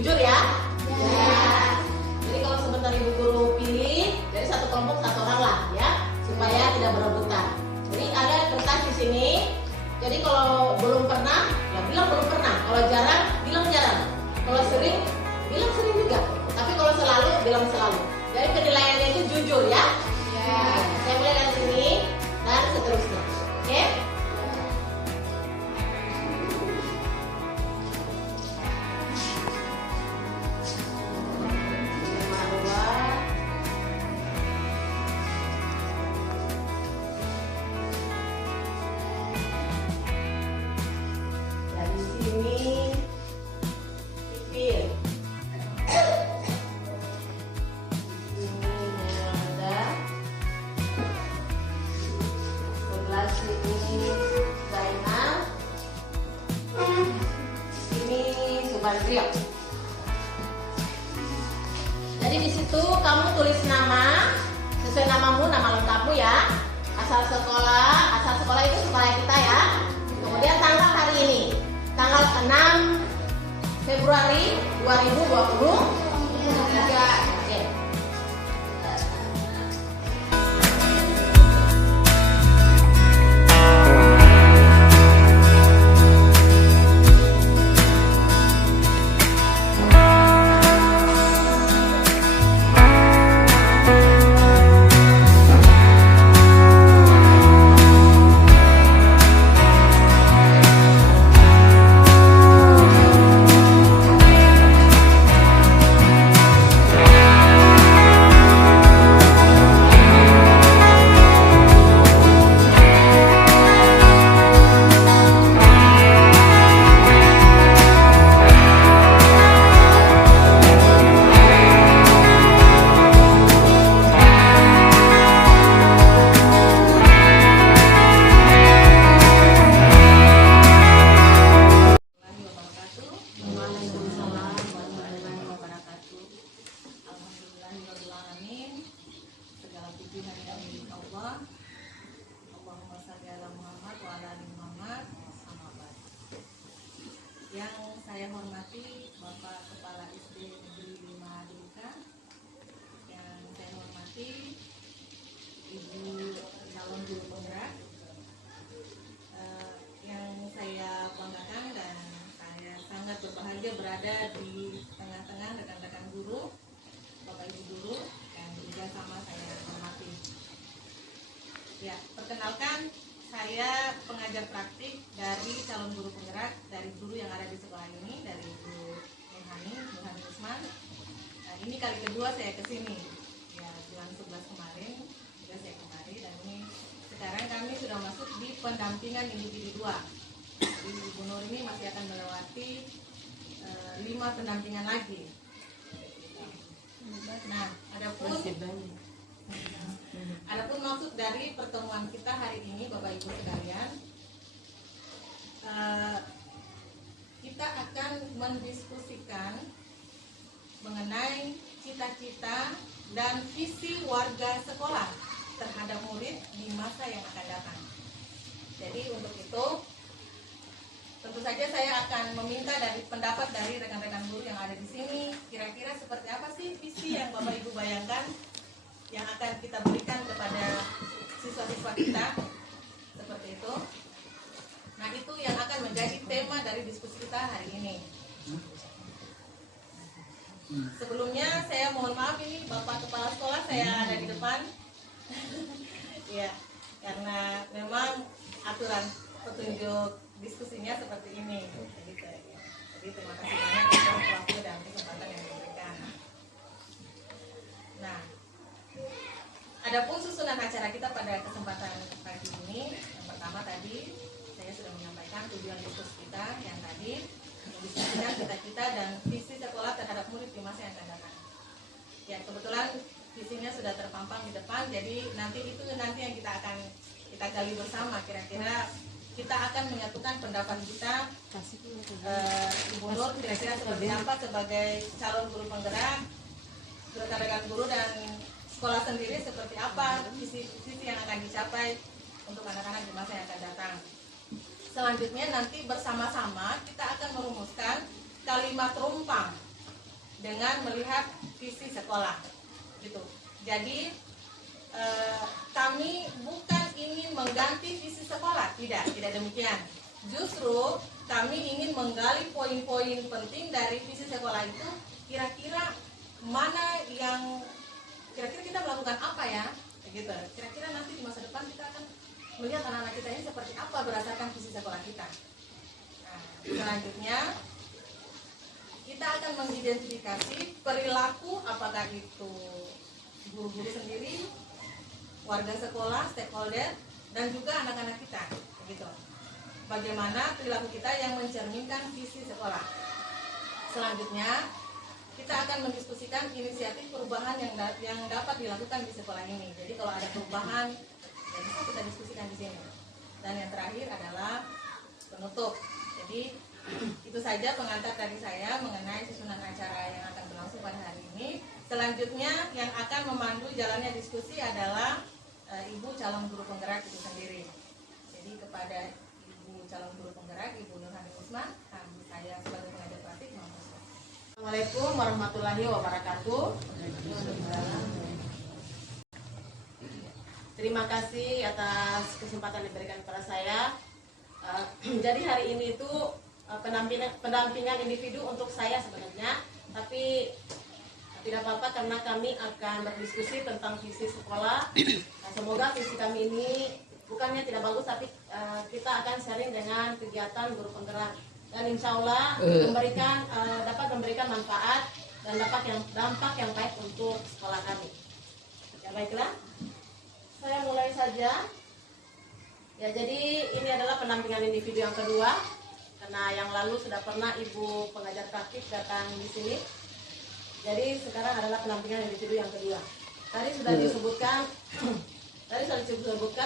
Jujur ya? Ya. Jadi kalau sebentar ibu guru pilih, dari satu kelompok satu orang lah ya, supaya tidak berebutan. Jadi ada kertas di sini. Jadi kalau belum pernah, ya bilang belum pernah. Kalau jarang, bilang jarang. Kalau sering, bilang sering juga. Tapi kalau selalu, bilang selalu. Jadi penilaiannya itu jujur ya. Ya. Saya mulai dari sini dan seterusnya. Oke? Dari sini sipil. Jadi di situ kamu tulis nama sesuai namamu, nama lengkapmu ya. Asal sekolah itu sekolah kita ya. Kemudian tanggal hari ini, tanggal 6 Februari 2023. Oke. Yang saya hormati Bapak Kepala SD Negeri 5 Dulka, yang saya hormati Ibu calon guru penggerak, yang saya banggakan dan saya sangat berbahagia berada di tengah-tengah rekan-rekan guru, Bapak Ibu guru, yang juga sama saya hormati. Ya, perkenalkan, saya pengajar praktik dari calon guru penggerak dari guru yang ada di sekolah ini, dari Bu Hani Usman. Nah, ini kali kedua saya kesini, ya bulan 11 kemarin juga saya kemari, dan ini sekarang kami sudah masuk di pendampingan individu 2. Jadi Ibu Nur ini masih akan melewati 5 pendampingan lagi. Nah, adapun maksud dari pertemuan kita hari ini, Bapak Ibu sekalian, kita akan mendiskusikan mengenai cita-cita dan visi warga sekolah terhadap murid di masa yang akan datang. Jadi untuk itu, tentu saja saya akan meminta dari pendapat dari rekan-rekan guru yang ada di sini, kira-kira seperti apa sih visi yang Bapak Ibu bayangkan yang akan kita berikan kepada siswa-siswa kita, seperti itu. Nah, itu yang akan menjadi tema dari diskusi kita hari ini. Sebelumnya saya mohon maaf, ini Bapak Kepala Sekolah saya ada di depan. Ya, karena memang aturan petunjuk diskusinya seperti ini. Jadi terima kasih banyak atas waktu dan kesempatan yang diberikan. Nah, adapun susunan acara kita pada kesempatan pagi ini, yang pertama tadi saya sudah menyampaikan tujuan diskusi kita yang tadi mendiskusikan cita-cita dan visi sekolah terhadap murid di masa yang akan datang. Ya, kebetulan visinya sudah terpampang di depan, jadi itu nanti yang kita akan gali bersama. Kira-kira kita akan menyatukan pendapat kita, Ibu Nur kira-kira seperti apa sebagai calon guru penggerak, rekan-rekan guru dan sekolah sendiri seperti apa visi yang akan dicapai untuk anak-anak di masa yang akan datang. Selanjutnya nanti bersama-sama kita akan merumuskan kalimat rumpang dengan melihat visi sekolah gitu. Jadi kami bukan ingin mengganti visi sekolah, tidak demikian. Justru kami ingin menggali poin-poin penting dari visi sekolah itu, kira-kira mana yang kira-kira kita melakukan apa ya, gitu. Kira-kira nanti di masa depan kita akan melihat anak-anak kita ini seperti apa berdasarkan visi sekolah kita. Nah, selanjutnya kita akan mengidentifikasi perilaku, apakah itu guru-guru sendiri, warga sekolah, stakeholder, dan juga anak-anak kita, gitu. Bagaimana perilaku kita yang mencerminkan visi sekolah. Selanjutnya kita akan mendiskusikan inisiatif perubahan yang dapat dilakukan di sekolah ini. Jadi kalau ada perubahan, ya bisa kita diskusikan di sini. Dan yang terakhir adalah penutup. Jadi itu saja pengantar dari saya mengenai susunan acara yang akan berlangsung pada hari ini. Selanjutnya yang akan memandu jalannya diskusi adalah Ibu calon guru penggerak itu sendiri. Jadi kepada Ibu calon guru penggerak, Ibu Nurhani Usman, saya sebagai pengajar praktik mohon berkenan. Assalamualaikum warahmatullahi wabarakatuh. Terima kasih atas kesempatan diberikan kepada saya. Jadi hari ini itu pendampingan individu untuk saya sebenarnya, tapi tidak apa-apa karena kami akan berdiskusi tentang visi sekolah. Nah, semoga visi kami ini bukannya tidak bagus, tapi kita akan sharing dengan kegiatan guru penggerak dan insya Allah dapat memberikan manfaat dan dampak yang baik untuk sekolah kami. Ya baiklah, saya mulai saja. Ya jadi ini adalah pendampingan individu yang kedua, karena yang lalu sudah pernah Ibu pengajar praktik datang di sini. Jadi sekarang adalah pendampingan individu yang kedua. Tadi sudah disebutkan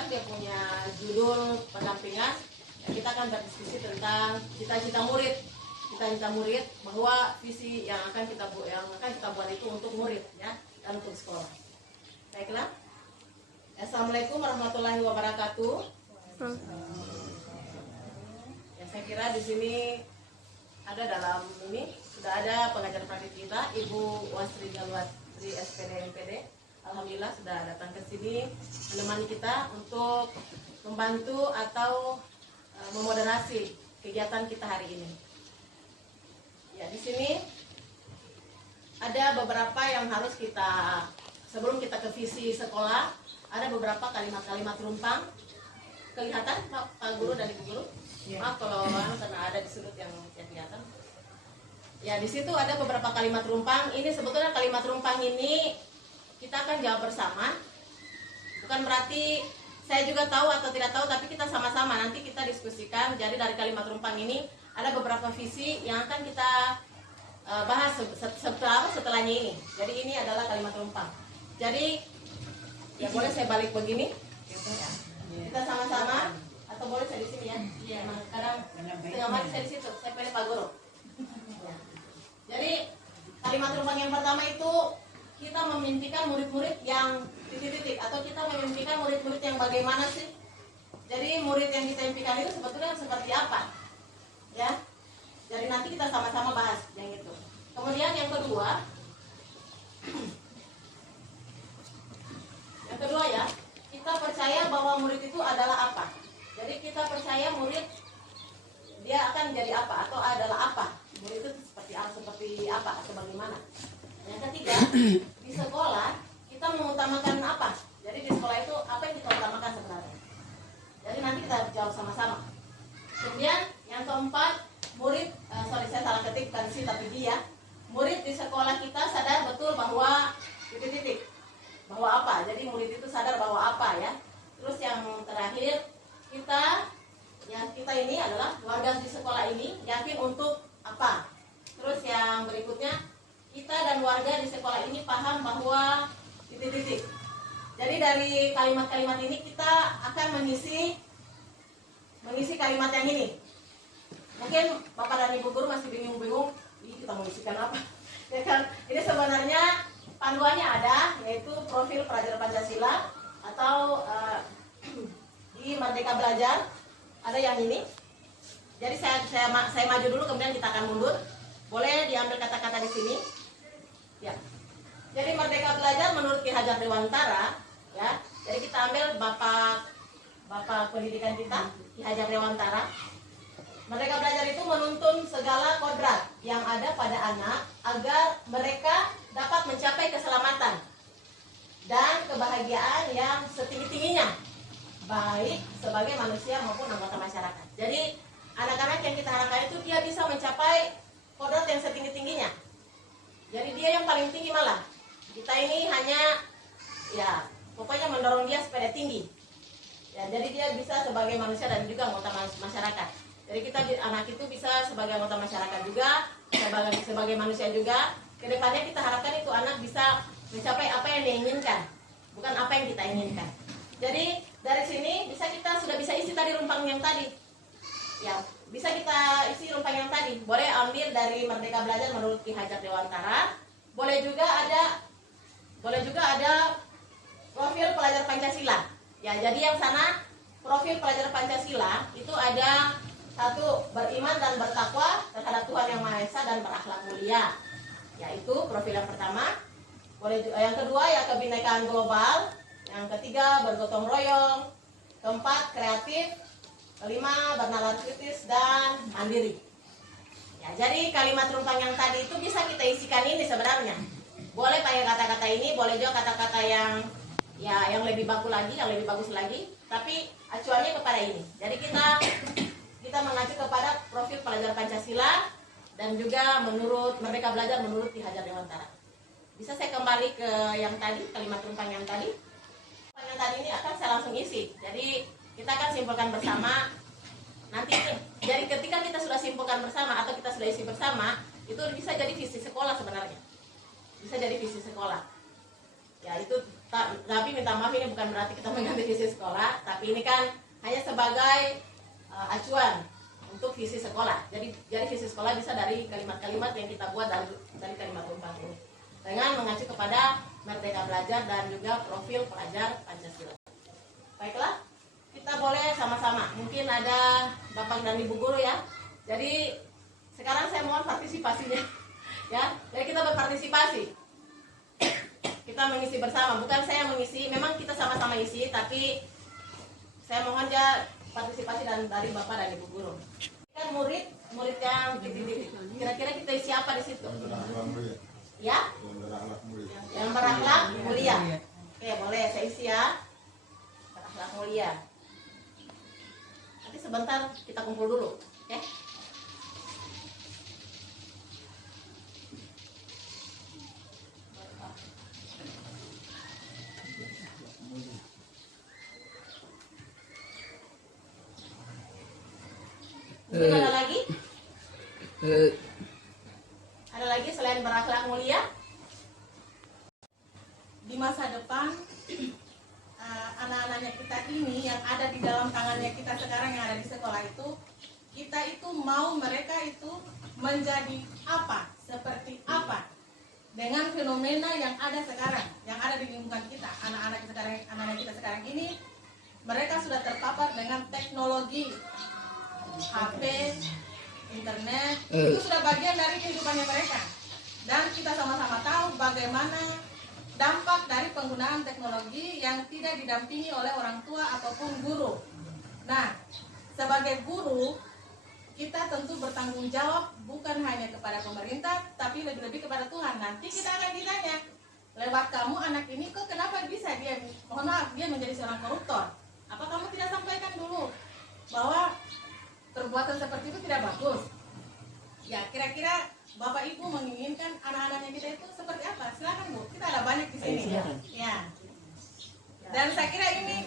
dia punya judul pendampingan. Ya, kita akan berdiskusi tentang cita-cita murid. Cita-cita murid bahwa visi yang akan kita buat itu untuk murid ya dan untuk sekolah. Baiklah. Assalamualaikum warahmatullahi wabarakatuh. Ya, saya kira di sini ada dalam ini sudah ada pengajar praktik kita, Ibu Wasri Jalwatri SPD MPD. Alhamdulillah sudah datang ke sini menemani kita untuk membantu atau memoderasi kegiatan kita hari ini. Ya, di sini ada beberapa yang harus kita, sebelum kita ke visi sekolah, ada beberapa kalimat-kalimat rumpang. Kelihatan Pak Guru dan Ibu Guru? Maaf kalau karena ada di sudut yang kelihatan. Ya, di situ ada beberapa kalimat rumpang. Ini sebetulnya kalimat rumpang ini kita akan jawab bersama. Bukan berarti saya juga tahu atau tidak tahu, tapi kita sama-sama nanti kita diskusikan. Jadi dari kalimat rumpang ini ada beberapa visi yang akan kita bahas setelahnya ini. Jadi ini adalah kalimat rumpang. Jadi ya boleh saya balik begini. Kita sama-sama atau boleh saya di sini ya. Iya. Kadang setengah mati saya di situ. Saya pilih Pak Guru. Jadi kalimat rumpang yang pertama itu kita memimpikan murid-murid yang titik-titik, atau kita memimpikan murid-murid yang bagaimana sih? Jadi murid yang kita impikan itu sebetulnya seperti apa? Ya. Jadi nanti kita sama-sama bahas yang itu. Kemudian yang kedua ya, kita percaya bahwa murid itu adalah apa? Jadi kita percaya murid dia akan jadi apa atau adalah apa? Murid itu seperti apa atau bagaimana? Yang ketiga, di sekolah kita mengutamakan apa? Jadi di sekolah itu apa yang kita utamakan sebenarnya? Jadi nanti kita jawab sama-sama. Kemudian yang keempat, murid, saya salah ketik bukan sih tapi dia. Murid di sekolah kita sadar betul bahwa titik-titik. Bahwa apa? Jadi murid itu sadar bahwa apa ya. Terus yang terakhir, kita ini adalah warga di sekolah ini yakin untuk apa? Terus yang berikutnya, kita dan warga di sekolah ini paham bahwa titik-titik. Jadi dari kalimat-kalimat ini kita akan mengisi kalimat yang ini. Mungkin Bapak dan Ibu Guru masih bingung-bingung, ini kita mengisikan apa? Ya kan? Ini sebenarnya panduannya ada, yaitu profil pelajar Pancasila atau di Merdeka Belajar ada yang ini. Jadi saya maju dulu, kemudian kita akan mundur. Boleh diambil kata-kata di sini. Ya. Jadi Merdeka Belajar menurut Ki Hajar Dewantara, ya. Jadi kita ambil Bapak pendidikan kita, Ki Hajar Dewantara. Merdeka Belajar itu menuntun segala kodrat yang ada pada anak agar mereka dapat mencapai keselamatan dan kebahagiaan yang setinggi-tingginya, baik sebagai manusia maupun anggota masyarakat. Jadi anak-anak yang kita harapkan itu dia bisa mencapai kodrat yang setinggi-tingginya. Jadi dia yang paling tinggi malah. Kita ini hanya ya pokoknya mendorong dia supaya tinggi. Ya, jadi dia bisa sebagai manusia dan juga anggota masyarakat. Jadi kita anak itu bisa sebagai anggota masyarakat juga, sebagai manusia juga. Kedepannya kita harapkan itu anak bisa mencapai apa yang dia inginkan, bukan apa yang kita inginkan. Jadi dari sini kita sudah bisa isi tadi rumpang yang tadi. Ya, bisa kita isi rumpang yang tadi. Boleh ambil dari Merdeka Belajar menurut Ki Hajar Dewantara. Boleh juga ada profil pelajar Pancasila. Ya, jadi yang sana profil pelajar Pancasila itu ada 1, beriman dan bertakwa terhadap Tuhan Yang Maha Esa dan berakhlak mulia. Yaitu profil yang pertama. Yang kedua ya kebinekaan global. Yang ketiga bergotong royong. Keempat kreatif. Kelima bernalar kritis dan mandiri. Ya, jadi kalimat rumpang yang tadi itu bisa kita isikan ini sebenarnya. Boleh pakai kata-kata ini, boleh juga kata-kata yang lebih bagus lagi. Tapi acuannya kepada ini. Jadi kita mengacu kepada profil pelajar Pancasila dan juga menurut Merdeka Belajar menurut Ki Hajar Dewantara. Bisa saya kembali ke yang tadi, kalimat rumpang yang tadi. Rumpang yang tadi ini akan saya langsung isi. Jadi kita akan simpulkan bersama. Nanti jadi ketika kita sudah simpulkan bersama atau kita sudah isi bersama, itu bisa jadi visi sekolah sebenarnya. Bisa jadi visi sekolah. Ya itu tapi minta maaf ini bukan berarti kita mengganti visi sekolah, tapi ini kan hanya sebagai acuan untuk visi sekolah. Jadi visi sekolah bisa dari kalimat-kalimat yang kita buat dari kalimat rumpang ini. Dengan mengacu kepada Merdeka Belajar dan juga profil pelajar Pancasila. Baiklah, kita boleh sama-sama. Mungkin ada Bapak dan Ibu guru ya. Jadi sekarang saya mohon partisipasinya. Ya, jadi kita berpartisipasi. Kita mengisi bersama, bukan saya mengisi. Memang kita sama-sama isi, tapi saya mohon ya partisipasi dari Bapak dan Ibu guru. Kan murid yang kira-kira kita isi apa di situ? Ya? Yang berakhlak mulia. Oke, boleh saya isi ya. Berakhlak mulia. Nanti sebentar kita kumpul dulu, oke? Ada lagi? Ada lagi selain berakhlak mulia? Di masa depan anak-anaknya kita ini yang ada di dalam tangannya kita sekarang yang ada di sekolah itu, kita itu mau mereka itu menjadi apa, seperti apa dengan fenomena yang ada sekarang, yang ada di lingkungan kita. Anak-anak kita sekarang ini mereka sudah terpapar dengan teknologi HP, internet, itu sudah bagian dari kehidupannya mereka. Dan kita sama-sama tahu bagaimana dampak dari penggunaan teknologi yang tidak didampingi oleh orang tua ataupun guru. Nah, sebagai guru, kita tentu bertanggung jawab bukan hanya kepada pemerintah, tapi lebih-lebih kepada Tuhan. Nanti kita akan ditanya, lewat kamu anak ini kok kenapa bisa dia menjadi seorang koruptor? Apa kamu tidak sampaikan dulu bahwa perbuatan seperti itu tidak bagus? Ya, kira-kira Bapak Ibu menginginkan anak-anaknya kita itu seperti apa? Silakan Bu, kita ada banyak di sini. Ya. Dan saya kira ini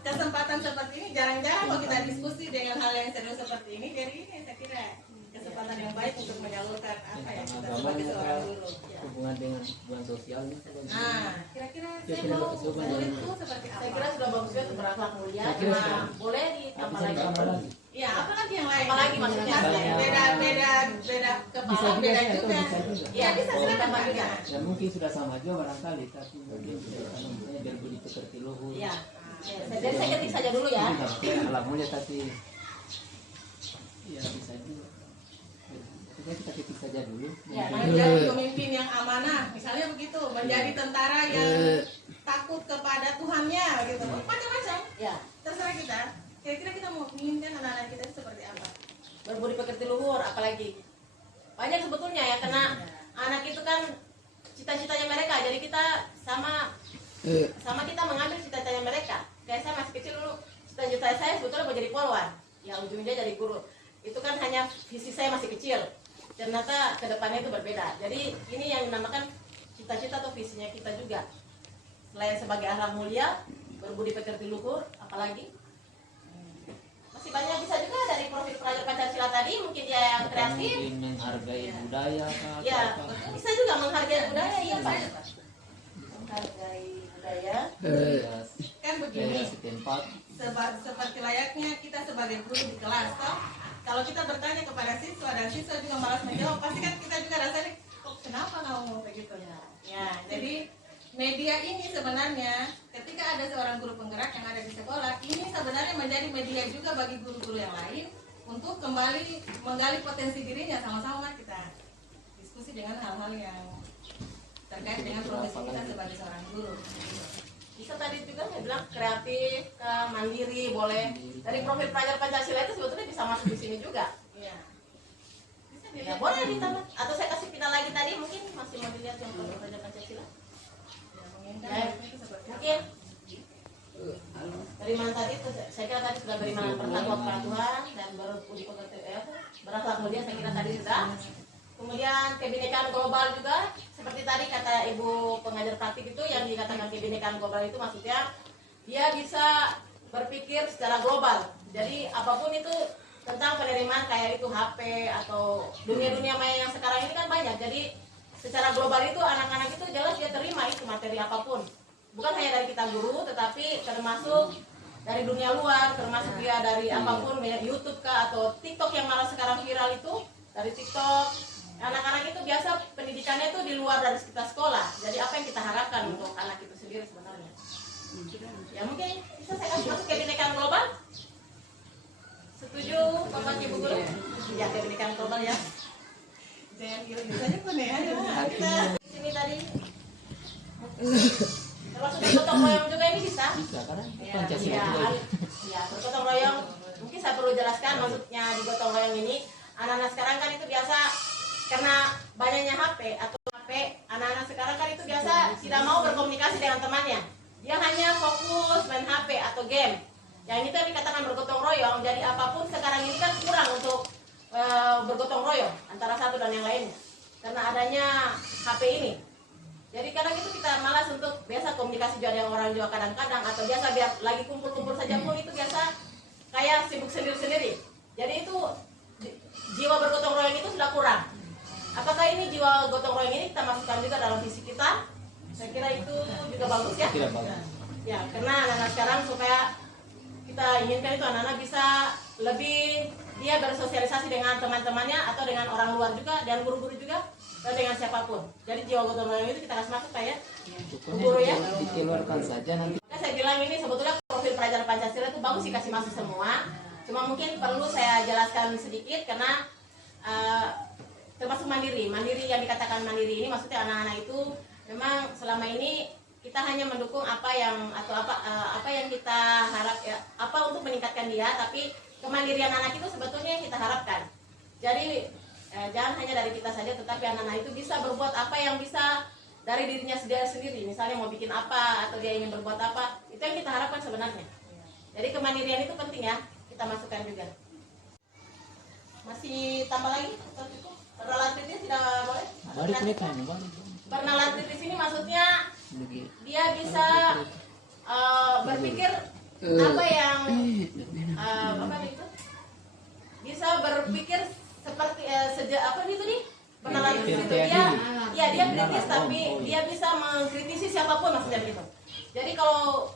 kesempatan seperti ini jarang-jarang kalau kita diskusi dengan hal yang serius seperti ini. Jadi ini saya kira kesempatan yang baik untuk menyalurkan apa yang kita sebagai seorang guru. Hubungan dengan hubungan sosial. Nah, kira-kira saya mau murid itu seperti apa? Saya kira sudah bagus juga berakhlak mulia. Boleh ditambah lagi. Iya, apa lagi yang lain? Apalagi maksudnya beda kepala, beda juga. Iya, bisa silakan Pak. Ya mungkin sudah sama juga barangkali, tapi mungkin misalnya biar begitu seperti luhur. Iya. Jadi saya ketik saja dulu ya. Alam mulia tapi ya bisa juga. Coba kita ketik saja dulu. Ya, menjadi pemimpin yang amanah, misalnya begitu, menjadi tentara yang takut kepada Tuhannya gitu, macam-macam. Ya, Terserah kita. Kira-kira kita mau menginginkan anak-anak kita itu seperti apa? berbudi pekerti luhur, apalagi banyak sebetulnya ya, karena anak itu kan cita-citanya mereka. Jadi kita sama kita mengambil cita-citanya mereka. Kayak saya masih kecil dulu, cita-cita saya sebetulnya mau jadi polwan, ya ujungnya jadi guru. Itu kan hanya visi saya masih kecil. Ternyata kedepannya itu berbeda. Jadi ini yang dinamakan cita-cita atau visinya kita juga. Selain sebagai akhlak mulia, berbudi pekerti luhur, apalagi masih banyak bisa juga dari profil pelajar Pancasila tadi. Mungkin dia yang Atau kreatif, mungkin menghargai budaya kah, atau ya apa. bisa juga menghargai budaya. Iya Pak, menghargai budaya. Budaya, Kan budaya begini, setempat. seperti layaknya kita sebagai guru di kelas, toh, kalau kita bertanya kepada siswa dan siswa juga malas menjawab, pasti kan kita juga rasanya, kok kenapa kamu begitu ya? Ya, jadi media ini sebenarnya ketika ada seorang guru penggerak yang ada di sekolah, ini sebenarnya menjadi media juga bagi guru-guru yang lain untuk kembali menggali potensi dirinya. Sama-sama kita diskusi dengan hal-hal yang terkait dengan profesi kita sebagai seorang guru. Bisa tadi juga saya bilang kreatif, mandiri, boleh. Dari profil pelajar Pancasila itu sebetulnya bisa masuk di sini juga. Iya. Bisa Ya dilihat. boleh ditambah. Atau saya kasih pina lagi tadi, mungkin masih mau dilihat yang profil pelajar Pancasila. Ya, menginginkan Ya, itu seperti apa? mungkin beriman tadi itu saya kira tadi sudah beriman bertakwa kepada Tuhan dan berbudi pekerti berakhlak mulia, saya kira tadi sudah. Kemudian kebinekaan global juga seperti tadi kata Ibu pengajar praktik itu, yang dikatakan kebinekaan global itu maksudnya dia bisa berpikir secara global. Jadi apapun itu tentang penerimaan kayak itu HP atau dunia-dunia maya yang sekarang ini kan banyak. Jadi secara global itu anak-anak itu jelas dia terima itu materi apapun. Bukan hanya dari kita guru, tetapi termasuk dari dunia luar, termasuk dia dari apapun, YouTube kah atau TikTok yang malah sekarang viral itu, dari TikTok. Anak-anak itu biasa pendidikannya itu di luar dari sekitar sekolah. Jadi apa yang kita harapkan untuk anak itu sendiri sebenarnya? Ya mungkin bisa saya kasih masuk kebinekaan global. Setuju Bapak Ibu guru? Ya, kebinekaan global ya. Jangan gitu saja pun ya. Kita di sini tadi. Termasuk bergotong royong juga ini bisa. Bisa karena Ya, Pancasila ya, juga. ya, bergotong royong. Mungkin saya perlu jelaskan maksudnya di gotong royong ini. Anak-anak sekarang kan itu biasa karena banyaknya HP atau HP, anak-anak sekarang kan itu biasa tidak mau berkomunikasi dengan temannya. Dia hanya fokus main HP atau game. Yang itu yang dikatakan bergotong royong. Jadi apapun sekarang ini kan kurang untuk bergotong royong antara satu dan yang lainnya karena adanya HP ini. Jadi kadang itu kita malas untuk biasa komunikasi juga dengan orang juga kadang-kadang, atau biasa biar lagi kumpul-kumpul saja pun itu biasa kayak sibuk sendiri-sendiri. Jadi itu jiwa bergotong royong itu sudah kurang. Apakah ini jiwa gotong royong ini kita masukkan juga dalam visi kita? Saya kira itu juga bagus ya. Tidak bagus. Ya, karena anak-anak sekarang supaya kita inginkan itu anak-anak bisa lebih dia bersosialisasi dengan teman-temannya atau dengan orang luar juga, dan guru-guru juga, dan dengan siapapun. Jadi jiwa gotong royong itu kita kasih masuk Pak ya. Guru ya. Dikeluarkan saja nanti. Nah, saya bilang ini sebetulnya profil pelajar Pancasila itu bagus sih kasih masuk semua. Cuma mungkin perlu saya jelaskan sedikit karena termasuk mandiri yang dikatakan mandiri ini maksudnya anak-anak itu memang selama ini kita hanya mendukung apa yang kita harap ya, apa untuk meningkatkan dia, tapi kemandirian anak itu sebetulnya yang kita harapkan. Jadi jangan hanya dari kita saja, tetapi anak-anak itu bisa berbuat apa yang bisa dari dirinya sendiri. Misalnya mau bikin apa atau dia ingin berbuat apa, itu yang kita harapkan sebenarnya. Jadi kemandirian itu penting ya, kita masukkan juga. Masih tambah lagi atau cukup? Perkenalan kritis tidak boleh? Balik mereka ini, balik. Perkenalan kritis ini maksudnya dia bisa berpikir apa yang apa itu? Bisa berpikir seperti apa gitu nih? Perkenalan kritis itu dia kritis tapi dia bisa mengkritisi siapapun maksudnya gitu. Jadi kalau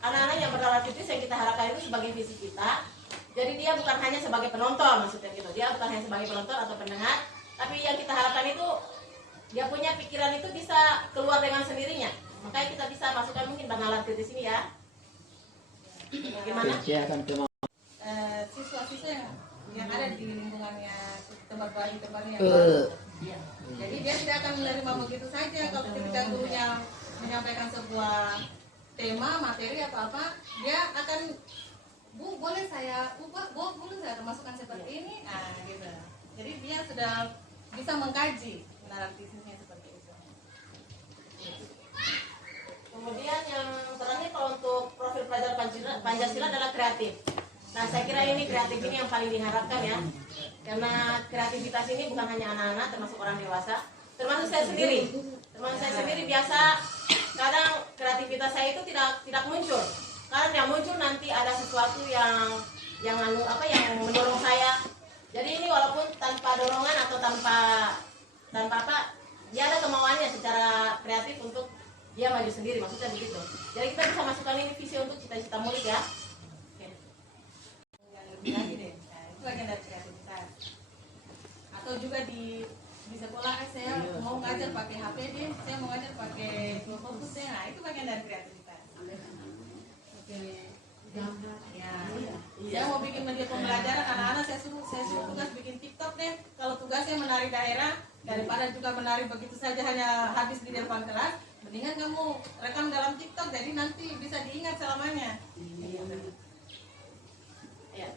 anak-anak yang berkenalan kritis yang kita harapkan itu sebagai visi kita. Jadi dia bukan hanya sebagai penonton maksudnya gitu. Dia bukan hanya sebagai penonton atau pendengar, tapi yang kita harapkan itu dia punya pikiran itu bisa keluar dengan sendirinya. Makanya kita bisa masukkan mungkin pengenalan kritis ini ya. Bagaimana? Dia akan ke Siswa-siswa yang yang ada di lingkungannya tempat bayi tempatnya yang baru. Jadi dia tidak akan menerima begitu saja kalau ketika gurunya menyampaikan sebuah tema materi atau apa, dia akan boleh saya ubah, boleh saya masukkan seperti ini, gitu. Jadi dia sudah bisa mengkaji narasisnya seperti itu. Kemudian yang terakhir kalau untuk profil pelajar Pancasila adalah kreatif. Nah, saya kira ini kreatif ini yang paling diharapkan ya. Karena kreativitas ini bukan hanya anak-anak, termasuk orang dewasa, termasuk saya sendiri. Termasuk saya sendiri biasa kadang kreativitas saya itu tidak muncul. Karena yang muncul nanti ada sesuatu yang mendorong saya. Jadi ini walaupun tanpa dorongan atau tanpa apa, dia ada kemauannya secara kreatif untuk dia maju sendiri, maksudnya begitu. Jadi kita bisa masukkan ini visi untuk cita-cita murid ya. Yang lebih lagi deh, itu bagian dari kreativitas. Atau juga di sekolah saya mau ngajar pakai HP deh, saya mau ngajar pakai fokus deh, nah itu bagian dari kreativitas. Oke. Ya, saya mau bikin media pembelajaran anak-anak, saya suruh tugas bikin TikTok deh. Kalau tugasnya menari daerah, daripada juga menari begitu saja hanya habis di depan kelas, mendingan kamu rekam dalam TikTok, jadi nanti bisa diingat selamanya. Ya.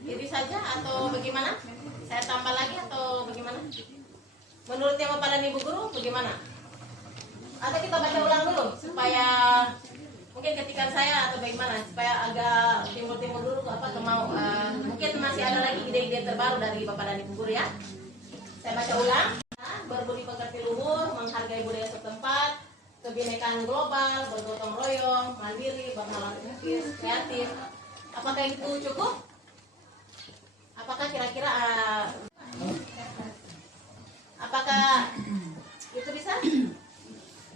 Ini saja atau bagaimana? Saya tambah lagi atau bagaimana? Menurut yang Bapak dan Ibu Guru bagaimana? Atau kita baca ulang dulu supaya mungkin ketika saya atau bagaimana supaya agak timbul dulu mungkin masih ada lagi ide-ide terbaru dari Bapak dan Ibu Guru ya. Saya baca ulang. Berbudi pekerti luhur, menghargai budaya setempat, kebinekaan global, bergotong royong, mandiri, bernalar kreatif. Apakah itu cukup? Apakah kira-kira apakah itu bisa?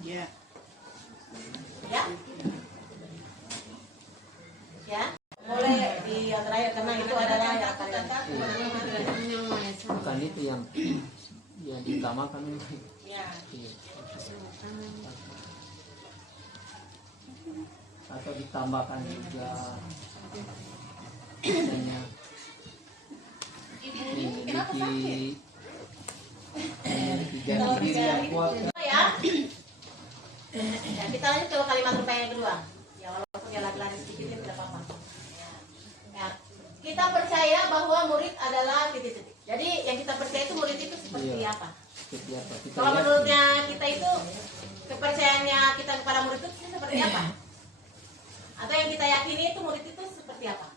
Ya. Ya? Ya? Boleh di yang terakhir karena itu adalah yang Bukan itu yang diutamakan. Ya. Iya. Atau ditambahkan juga misalnya memiliki jati diri yang kuat. Ya. Ya, kita lanjut ke kalimat rupanya yang kedua. Ya, walaupun dia lari-lari sedikit itu tidak apa-apa. Ya. Kita percaya bahwa murid adalah titik-titik. Jadi yang kita percaya itu murid itu seperti apa? Seperti apa? Kita Kalau lihat. menurutnya kita itu kepercayaannya kita kepada murid itu seperti apa? Atau yang kita yakini itu murid itu seperti apa?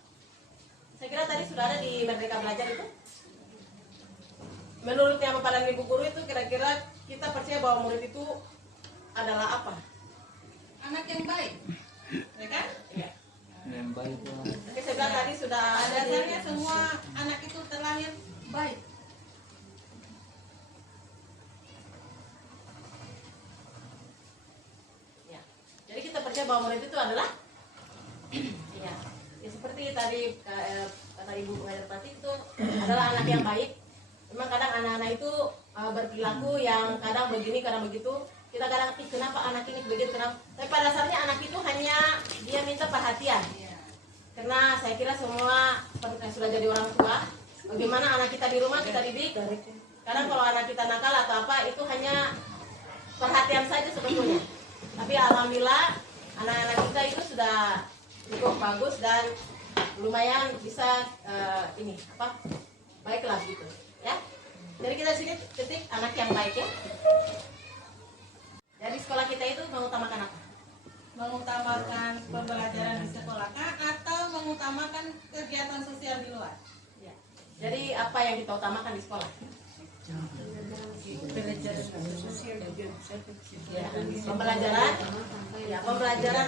Saya kira tadi sudah ada di Merdeka Belajar itu. Menurut yang Bapak dan Ibu Guru itu kira-kira kita percaya bahwa murid itu adalah apa? Anak yang baik, ya kan? Iya. Yang baik ya. Oke, saya bilang tadi sudah Pada dasarnya semua anak itu terlahir baik. Ya. Jadi kita percaya bahwa murid itu adalah ya, seperti tadi kata Ibu Pengajar Pratik itu adalah anak yang baik. Memang kadang anak-anak itu berperilaku yang kadang begini, kadang begitu. Kita kadang kenapa anak ini begitu, kenapa? Tapi pada dasarnya anak itu hanya dia minta perhatian. Karena saya kira semua yang sudah jadi orang tua, bagaimana anak kita di rumah kita didik. Kadang kalau anak kita nakal atau apa itu hanya perhatian saja sebetulnya. Tapi alhamdulillah anak-anak kita itu sudah cukup bagus dan lumayan bisa baiklah gitu ya. Jadi kita sini ketik anak yang baik ya. Jadi sekolah kita itu mengutamakan apa? Mengutamakan pembelajaran di sekolah kah atau mengutamakan kegiatan sosial di luar? Ya. Jadi apa yang kita utamakan di sekolah? Ya, pembelajaran. Ya, pembelajaran.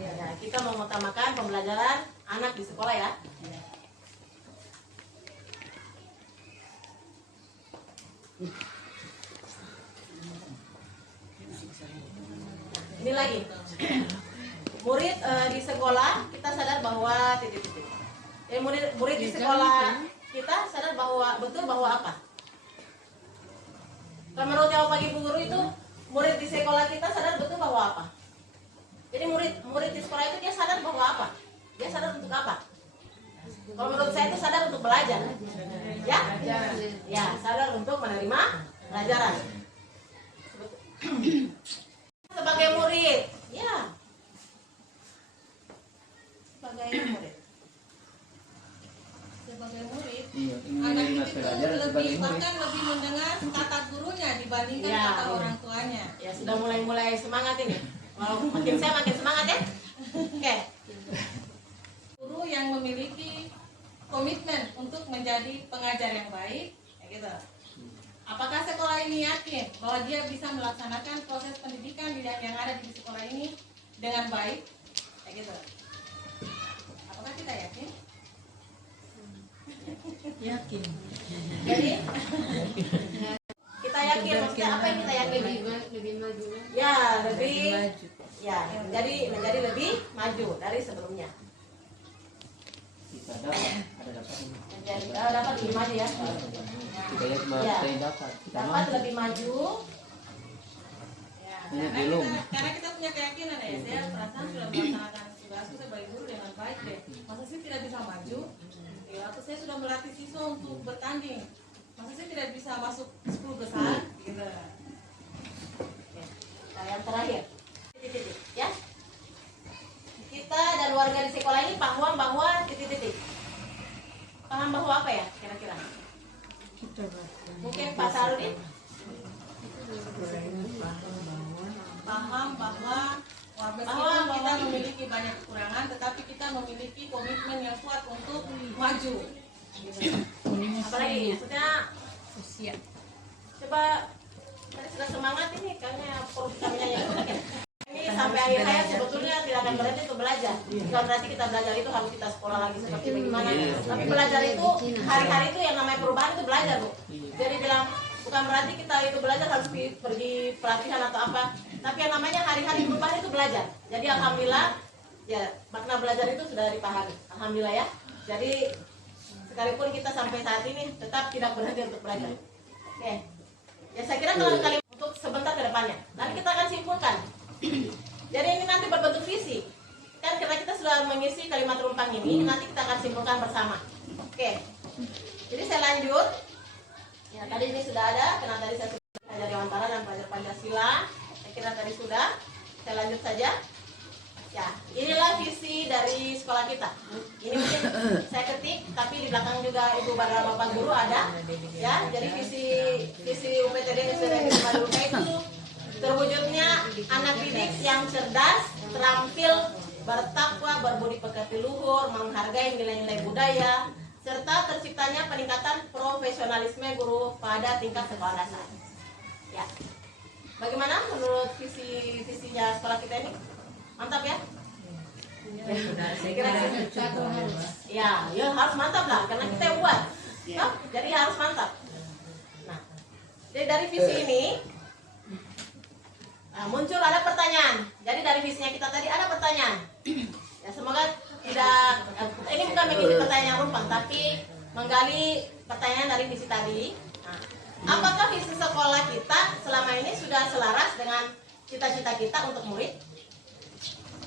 Ya, kita mengutamakan pembelajaran anak di sekolah ya. Ini lagi. Murid di sekolah kita sadar bahwa titik-titik. Murid di sekolah kita sadar bahwa betul bahwa apa? Kalau menurut Bapak Ibu Guru itu murid di sekolah kita sadar betul bahwa apa? Jadi murid di sekolah itu dia sadar bahwa apa? Dia sadar untuk apa? Kalau menurut saya itu sadar untuk belajar, ya? Ya, sadar untuk menerima pelajaran. Sebagai murid, ya. Sebagai murid. Sebagai murid, Iya, ingin anak menerima itu pelajaran sebagai lebih murid. bahkan lebih mendengar kata gurunya dibandingkan Ya, kata iya. orang tuanya. Ya, sudah mulai semangat ini. Kalau makin saya makin semangat ya. Oke. Guru yang memiliki komitmen untuk menjadi pengajar yang baik, kayak gitu. Apakah sekolah ini yakin bahwa dia bisa melaksanakan proses pendidikan yang ada di sekolah ini dengan baik, kayak gitu? Apakah kita yakin? Yakin. Jadi kita yakin, maksudnya apa yang kita yakin? lebih maju kan? Ya, lebih Maju. ya menjadi lebih maju dari sebelumnya. Kita dapat Menjadi dapat lebih maju ya. kita lihat bahwa Ya. kita yang dapat kita Dapat mampu. lebih maju. Ya, Ini karena belum. karena kita punya keyakinan ya, saya perasaan sudah melaksanakan tugasku sebagai guru dengan baik deh. Masa sih tidak bisa maju? Ya, atau saya sudah melatih siswa untuk bertanding. Masa sih tidak bisa masuk 10 besar? Gitu. Nah, yang terakhir, titik-titik, ya. Kita dan warga di sekolah ini paham bahwa titik-titik. Paham bahwa apa ya kira-kira? Mungkin Pak Sarudin Paham bahwa meskipun Bahwa- kita memiliki banyak kekurangan, tetapi kita memiliki komitmen yang kuat untuk maju. Gitu. apalagi maksudnya Usia. coba tadi sudah semangat ini kayaknya perut kami yang sedikit. Ini sampai akhir hayat sebetulnya tidak akan berhenti untuk belajar. Bukan berarti kita belajar itu harus kita sekolah lagi seperti bagaimana. Tapi belajar itu hari-hari itu yang namanya perubahan itu belajar, Bu. Jadi bilang bukan berarti kita itu belajar harus pergi pelatihan atau apa. Tapi yang namanya hari-hari perubahan itu belajar. Jadi alhamdulillah ya makna belajar itu sudah dipahami. Alhamdulillah ya. Jadi sekalipun kita sampai saat ini tetap tidak berhenti untuk belajar. Oke. Ya saya kira kalau kali untuk sebentar ke depannya. Nanti kita akan simpulkan. Jadi ini nanti berbentuk visi. Kan karena kita sudah mengisi kalimat rumpang ini, nanti kita akan simpulkan bersama. Oke. Jadi saya lanjut. Ya tadi ini sudah ada, karena tadi saya sudah belajar Dewantara dan pelajar Pancasila. Saya kira tadi sudah. Saya lanjut saja. Ya, inilah visi dari sekolah kita. Ini mungkin saya ketik, tapi di belakang juga Ibu Badara Bapak Guru ada. Ya, jadi visi UPTD SDN Maluka itu terwujudnya anak didik yang cerdas, terampil, bertakwa, berbudi pekerti luhur, menghargai nilai-nilai budaya, serta terciptanya peningkatan profesionalisme guru pada tingkat sekolah dasar. Ya, bagaimana menurut visinya sekolah kita ini? Mantap ya? Saya kira ya, ya harus mantap lah, karena kita yang buat. Toh? Jadi harus mantap. Nah, jadi dari visi ini muncul ada pertanyaan. Jadi dari visinya kita tadi ada pertanyaan. Ya semoga tidak ini bukan mengisi pertanyaan rumpang, tapi menggali pertanyaan dari visi tadi. Nah, apakah visi sekolah kita selama ini sudah selaras dengan cita-cita kita untuk murid?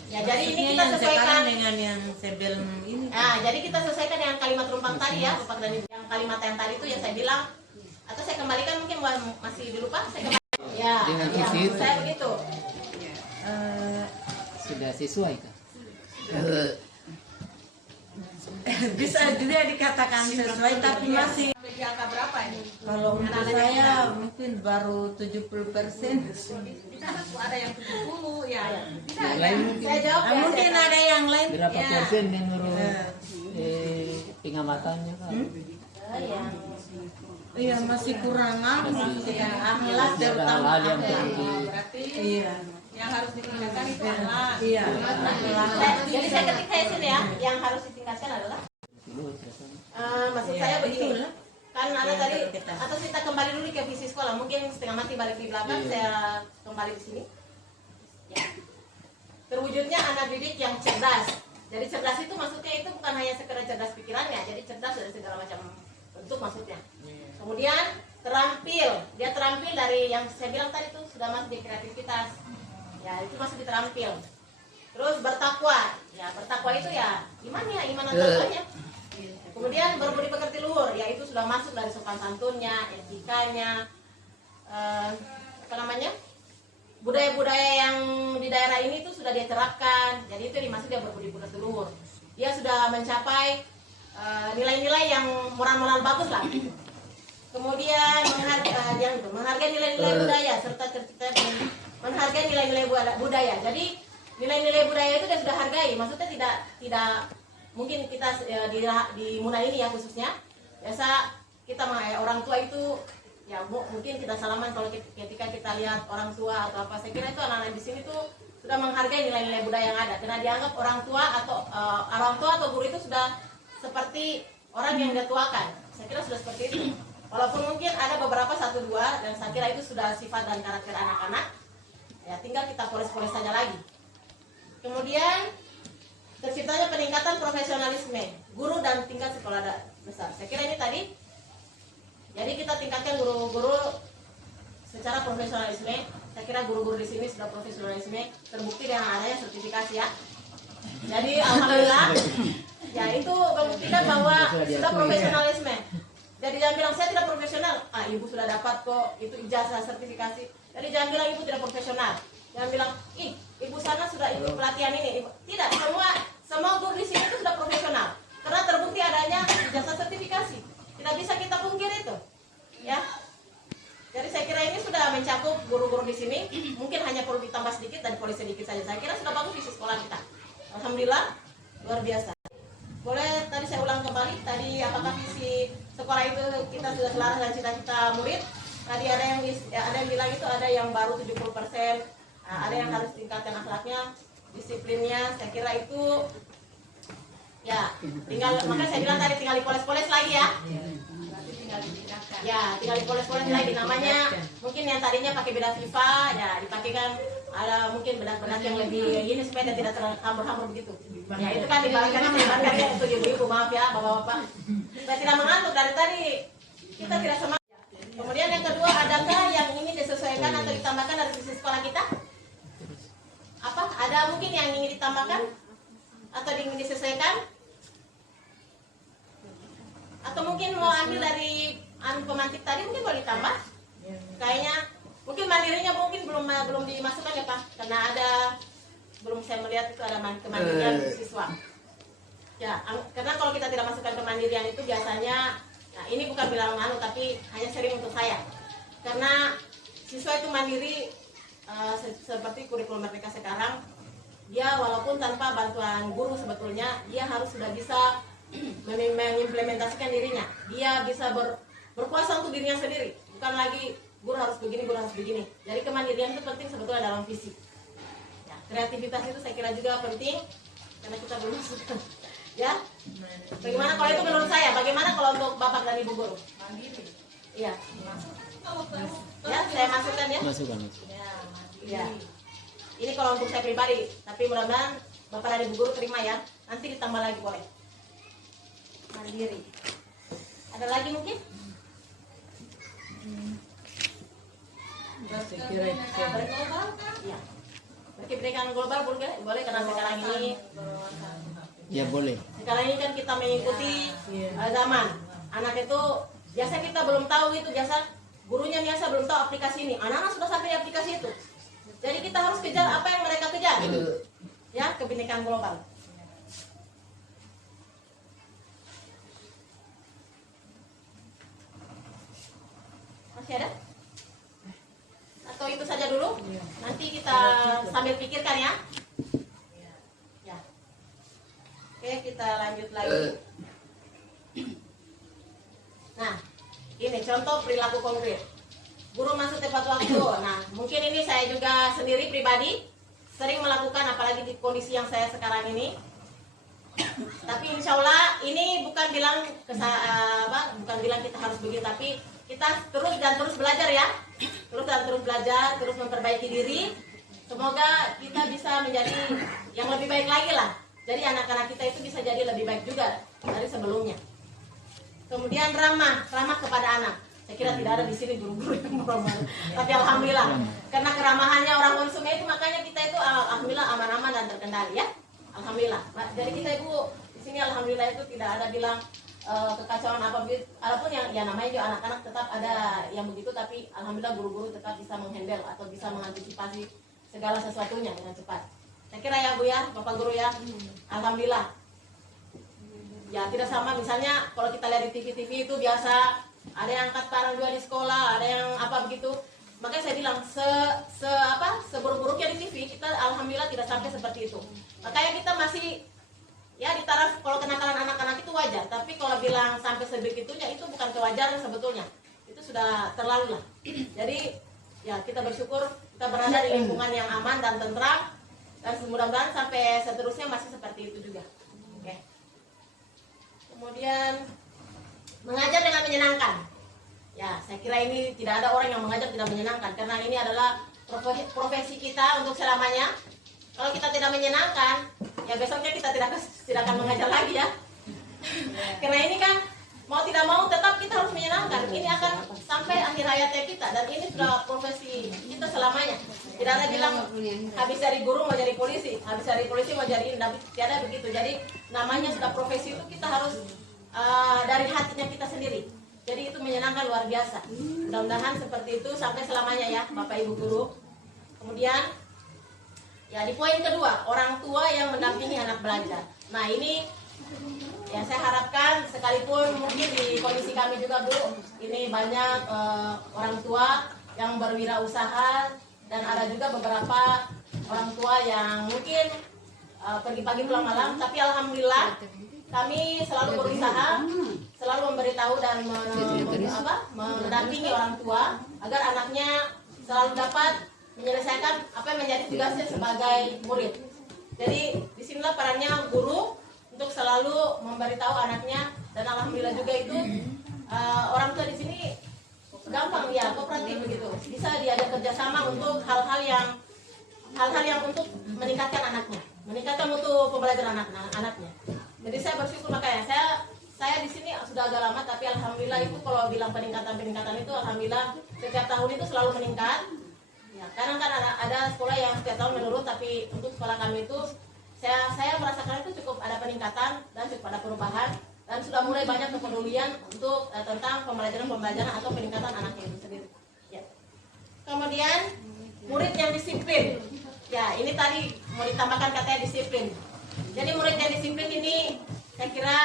Ya, jadi ini kita sesuaikan dengan yang sebelum ini. Nah, jadi kita sesuaikan dengan kalimat rumpang tadi ya, Bapak dan Ibu. Yang kalimat yang tadi itu yang saya bilang, atau saya kembalikan mungkin masih dilupa, saya kembalikan. Ya, Dengan ya, visi itu. saya begitu. Sudah sesuai kan? Bisa juga dikatakan sesuai, tapi masih Sampai di angka berapa ini? kalau untuk saya mungkin baru 70%. Bisa ada yang 70, ya. Bisa Yang ya. lain mungkin Saya jawab ya, Mungkin saya ada yang lain. berapa Ya. persen menurut pengamatannya kan? yang Iya masih kurang yang akhlak terutama hal-hal yang akhlak. perlu di- Berarti Iya. yang harus ditingkatkan itu akhlak. Iya. jadi saya ketik kayak sini ya, yang harus ditingkatkan adalah maksud Ya, saya begini. itulah. Kan ada Ya, tadi kita. atau kita kembali dulu ke visi sekolah, mungkin setengah mati balik di belakang, saya kembali di sini. Ya. Terwujudnya anak didik yang cerdas. Jadi cerdas itu maksudnya itu bukan hanya sekedar cerdas pikirannya, jadi cerdas dari segala macam bentuk maksudnya. Kemudian terampil, dia terampil dari yang saya bilang tadi itu sudah masuk di kreativitas. Ya, itu masuk di terampil. Terus bertakwa. Ya, bertakwa itu ya iman ya, iman dan takwanya. Kemudian berbudi pekerti luhur, yaitu sudah masuk dari sopan santunnya, etikanya, apa namanya? Budaya-budaya yang di daerah ini tuh sudah dia terapkan. Jadi itu dimaksud dia berbudi pekerti luhur. Dia sudah mencapai nilai-nilai yang moral-moral bagus lah. Kemudian menghargai nilai-nilai budaya serta menghargai nilai-nilai budaya. Jadi nilai-nilai budaya itu dia sudah hargai. Maksudnya tidak mungkin kita di Muna ini ya khususnya biasa kita orang tua itu ya mungkin kita salaman kalau ketika kita lihat orang tua atau apa. Saya kira itu anak-anak di sini tuh sudah menghargai nilai-nilai budaya yang ada karena dianggap orang tua atau guru itu sudah seperti orang yang dituakan. Saya kira sudah seperti itu. Walaupun mungkin ada beberapa 1-2 dan saya kira itu sudah sifat dan karakter anak-anak. Ya tinggal kita poles-poles saja lagi. Kemudian terciptanya peningkatan profesionalisme guru dan tingkat sekolah besar. Saya kira ini tadi. Jadi kita tingkatkan guru-guru secara profesionalisme. Saya kira guru-guru di sini sudah profesionalisme terbukti dengan adanya sertifikasi ya. Jadi alhamdulillah ya itu membuktikan bahwa sudah profesionalisme. Jadi jangan bilang saya tidak profesional. Ibu sudah dapat kok itu ijazah sertifikasi. Jadi jangan bilang ibu tidak profesional. Jangan bilang ibu sana sudah ikut pelatihan ini. Tidak, semua guru di sini itu sudah profesional. Karena terbukti adanya ijazah sertifikasi. Tidak bisa kita pungkiri itu. Ya. Jadi saya kira ini sudah mencakup guru-guru di sini. Mungkin hanya perlu ditambah sedikit dan polisi sedikit saja. Saya kira sudah bagus visi sekolah kita. Alhamdulillah luar biasa. Boleh tadi saya ulang kembali. Tadi apakah visi sekolah itu kita sudah selaras dengan cita-cita murid? Tadi ada yang bilang itu ada yang baru 70%. Ada yang harus tingkatkan akhlaknya, disiplinnya. Saya kira itu ya tinggal, makanya saya bilang tadi tinggal dipoles-poles lagi ya. Ya tinggal dipoles-poles lagi. Namanya mungkin yang tadinya pakai bedak FIFA ya dipakaikan ada mungkin bedak-bedak yang lebih ini supaya dia tidak terhambur-hambur begitu. Ya itu kan dibalikkan ya untuk ibu-ibu, maaf ya bapak-bapak. Saya tidak mengantuk dari tadi, kita tidak semangat. Kemudian yang kedua, adakah yang ingin disesuaikan atau ditambahkan dari sisi sekolah kita? Apa? Ada mungkin yang ingin ditambahkan atau ingin disesuaikan? Atau mungkin mau ambil dari pemantik tadi mungkin boleh ditambah? Kayaknya mungkin mandirinya mungkin belum dimasukkan ya Pak, karena ada belum saya melihat itu ada kemandirian siswa. Ya, karena kalau kita tidak masukkan kemandirian itu biasanya, nah ini bukan bilang tapi hanya sering untuk saya. Karena siswa itu mandiri seperti kurikulum Merdeka sekarang, dia walaupun tanpa bantuan guru sebetulnya dia harus sudah bisa mengimplementasikan dirinya. Dia bisa berkuasa untuk dirinya sendiri. Bukan lagi guru harus begini, guru harus begini. Jadi kemandirian itu penting sebetulnya dalam visi. Ya, kreativitas itu saya kira juga penting karena kita belum masukkan. Ya, bagaimana kalau itu menurut saya? Bagaimana kalau untuk bapak dan ibu guru? Mandiri. Iya. Ya, saya masukkan ya. Masukkan. Ya. Ini kalau untuk saya pribadi, tapi mudah-mudahan bapak dan ibu guru terima ya. Nanti ditambah lagi boleh. Mandiri. Ada lagi mungkin? Ya. Pendidikan global boleh karena sekarang ini Ya boleh. sekarang ini kan kita mengikuti zaman. Anak itu biasa kita belum tahu itu, biasa gurunya biasa belum tahu aplikasi ini. Anak-anak sudah sampai aplikasi itu. Jadi kita harus kejar apa yang mereka kejar. Ya, kebinekaan global. Masih ada? Atau itu saja dulu? Nanti kita sambil pikirkan ya. Ya. Oke, kita lanjut lagi. Nah, ini contoh perilaku konkret. Guru masuk tepat waktu. Nah, mungkin ini saya juga sendiri pribadi sering melakukan, apalagi di kondisi yang saya sekarang ini. Tapi insya Allah ini bukan bilang bukan bilang kita harus begini, tapi kita terus belajar ya. Terus belajar, terus memperbaiki diri. Semoga kita bisa menjadi yang lebih baik lagi lah. Jadi anak-anak kita itu bisa jadi lebih baik juga dari sebelumnya. Kemudian ramah kepada anak. Saya kira tidak ada di sini guru-guru yang marah-marah. Tapi alhamdulillah, karena keramahannya orang konsumen itu, makanya kita itu alhamdulillah aman-aman dan terkendali ya. Alhamdulillah. Dari kita ibu di sini alhamdulillah itu tidak ada bilang kekacauan apapun yang ya namanya juga anak-anak tetap ada yang begitu, tapi alhamdulillah guru-guru tetap bisa menghandle atau bisa mengantisipasi segala sesuatunya dengan cepat. Saya kira ya Bu ya, Bapak Guru ya, alhamdulillah. Ya tidak sama misalnya kalau kita lihat di TV-TV itu biasa ada yang angkat parang juga di sekolah, ada yang apa begitu. Makanya saya bilang seburuk-buruknya di TV kita alhamdulillah tidak sampai seperti itu. Makanya kita masih ya di taraf kalau kenakalan anak-anak itu wajar, tapi kalau bilang sampai sebegitunya itu bukan kewajaran sebetulnya. Itu sudah terlalu lah. Jadi ya kita bersyukur kita berada di lingkungan yang aman dan tentram, dan mudah-mudahan sampai seterusnya masih seperti itu juga. Oke. Kemudian mengajar dengan menyenangkan. Ya, saya kira ini tidak ada orang yang mengajar tidak menyenangkan, karena ini adalah profesi kita untuk selamanya. Kalau kita tidak menyenangkan, ya besoknya kita tidak akan mengajar lagi ya. Karena ini kan mau tidak mau tetap kita harus menyenangkan. Ini akan sampai akhir hayatnya kita, dan ini sudah profesi kita selamanya. Tidak ada bilang habis dari guru mau jadi polisi, habis dari polisi mau jadi ini, tidak ada begitu. Jadi namanya sudah profesi itu kita harus dari hatinya kita sendiri. Jadi itu menyenangkan luar biasa. Mudah-mudahan seperti itu sampai selamanya ya Bapak Ibu guru. Kemudian ya di poin kedua, orang tua yang mendampingi anak belajar. Nah ini ya saya harapkan sekalipun mungkin di kondisi kami juga Bu, ini banyak orang tua yang berwirausaha, dan ada juga beberapa orang tua yang mungkin pergi pagi pulang malam, tapi alhamdulillah kami selalu berusaha, selalu memberitahu dan mendampingi orang tua agar anaknya selalu dapat menyelesaikan apa yang menjadi tugasnya sebagai murid. Jadi disinilah perannya guru untuk selalu memberitahu anaknya, dan alhamdulillah juga itu orang tua di sini gampang ya, kooperatif begitu, bisa diajak kerjasama untuk hal-hal yang untuk meningkatkan anaknya, meningkatkan mutu pembelajaran anaknya. Jadi saya bersyukur, makanya saya di sini sudah agak lama, tapi alhamdulillah itu kalau bilang peningkatan itu alhamdulillah setiap tahun itu selalu meningkat. Ya, kadang kan ada sekolah yang setiap tahun menurun, tapi untuk sekolah kami itu saya merasakan itu cukup ada peningkatan dan cukup ada perubahan, dan sudah mulai banyak kepedulian untuk tentang pembelajaran atau peningkatan anaknya itu sendiri. Ya. Kemudian murid yang disiplin. Ya, ini tadi mau ditambahkan katanya disiplin. Jadi murid yang disiplin ini saya kira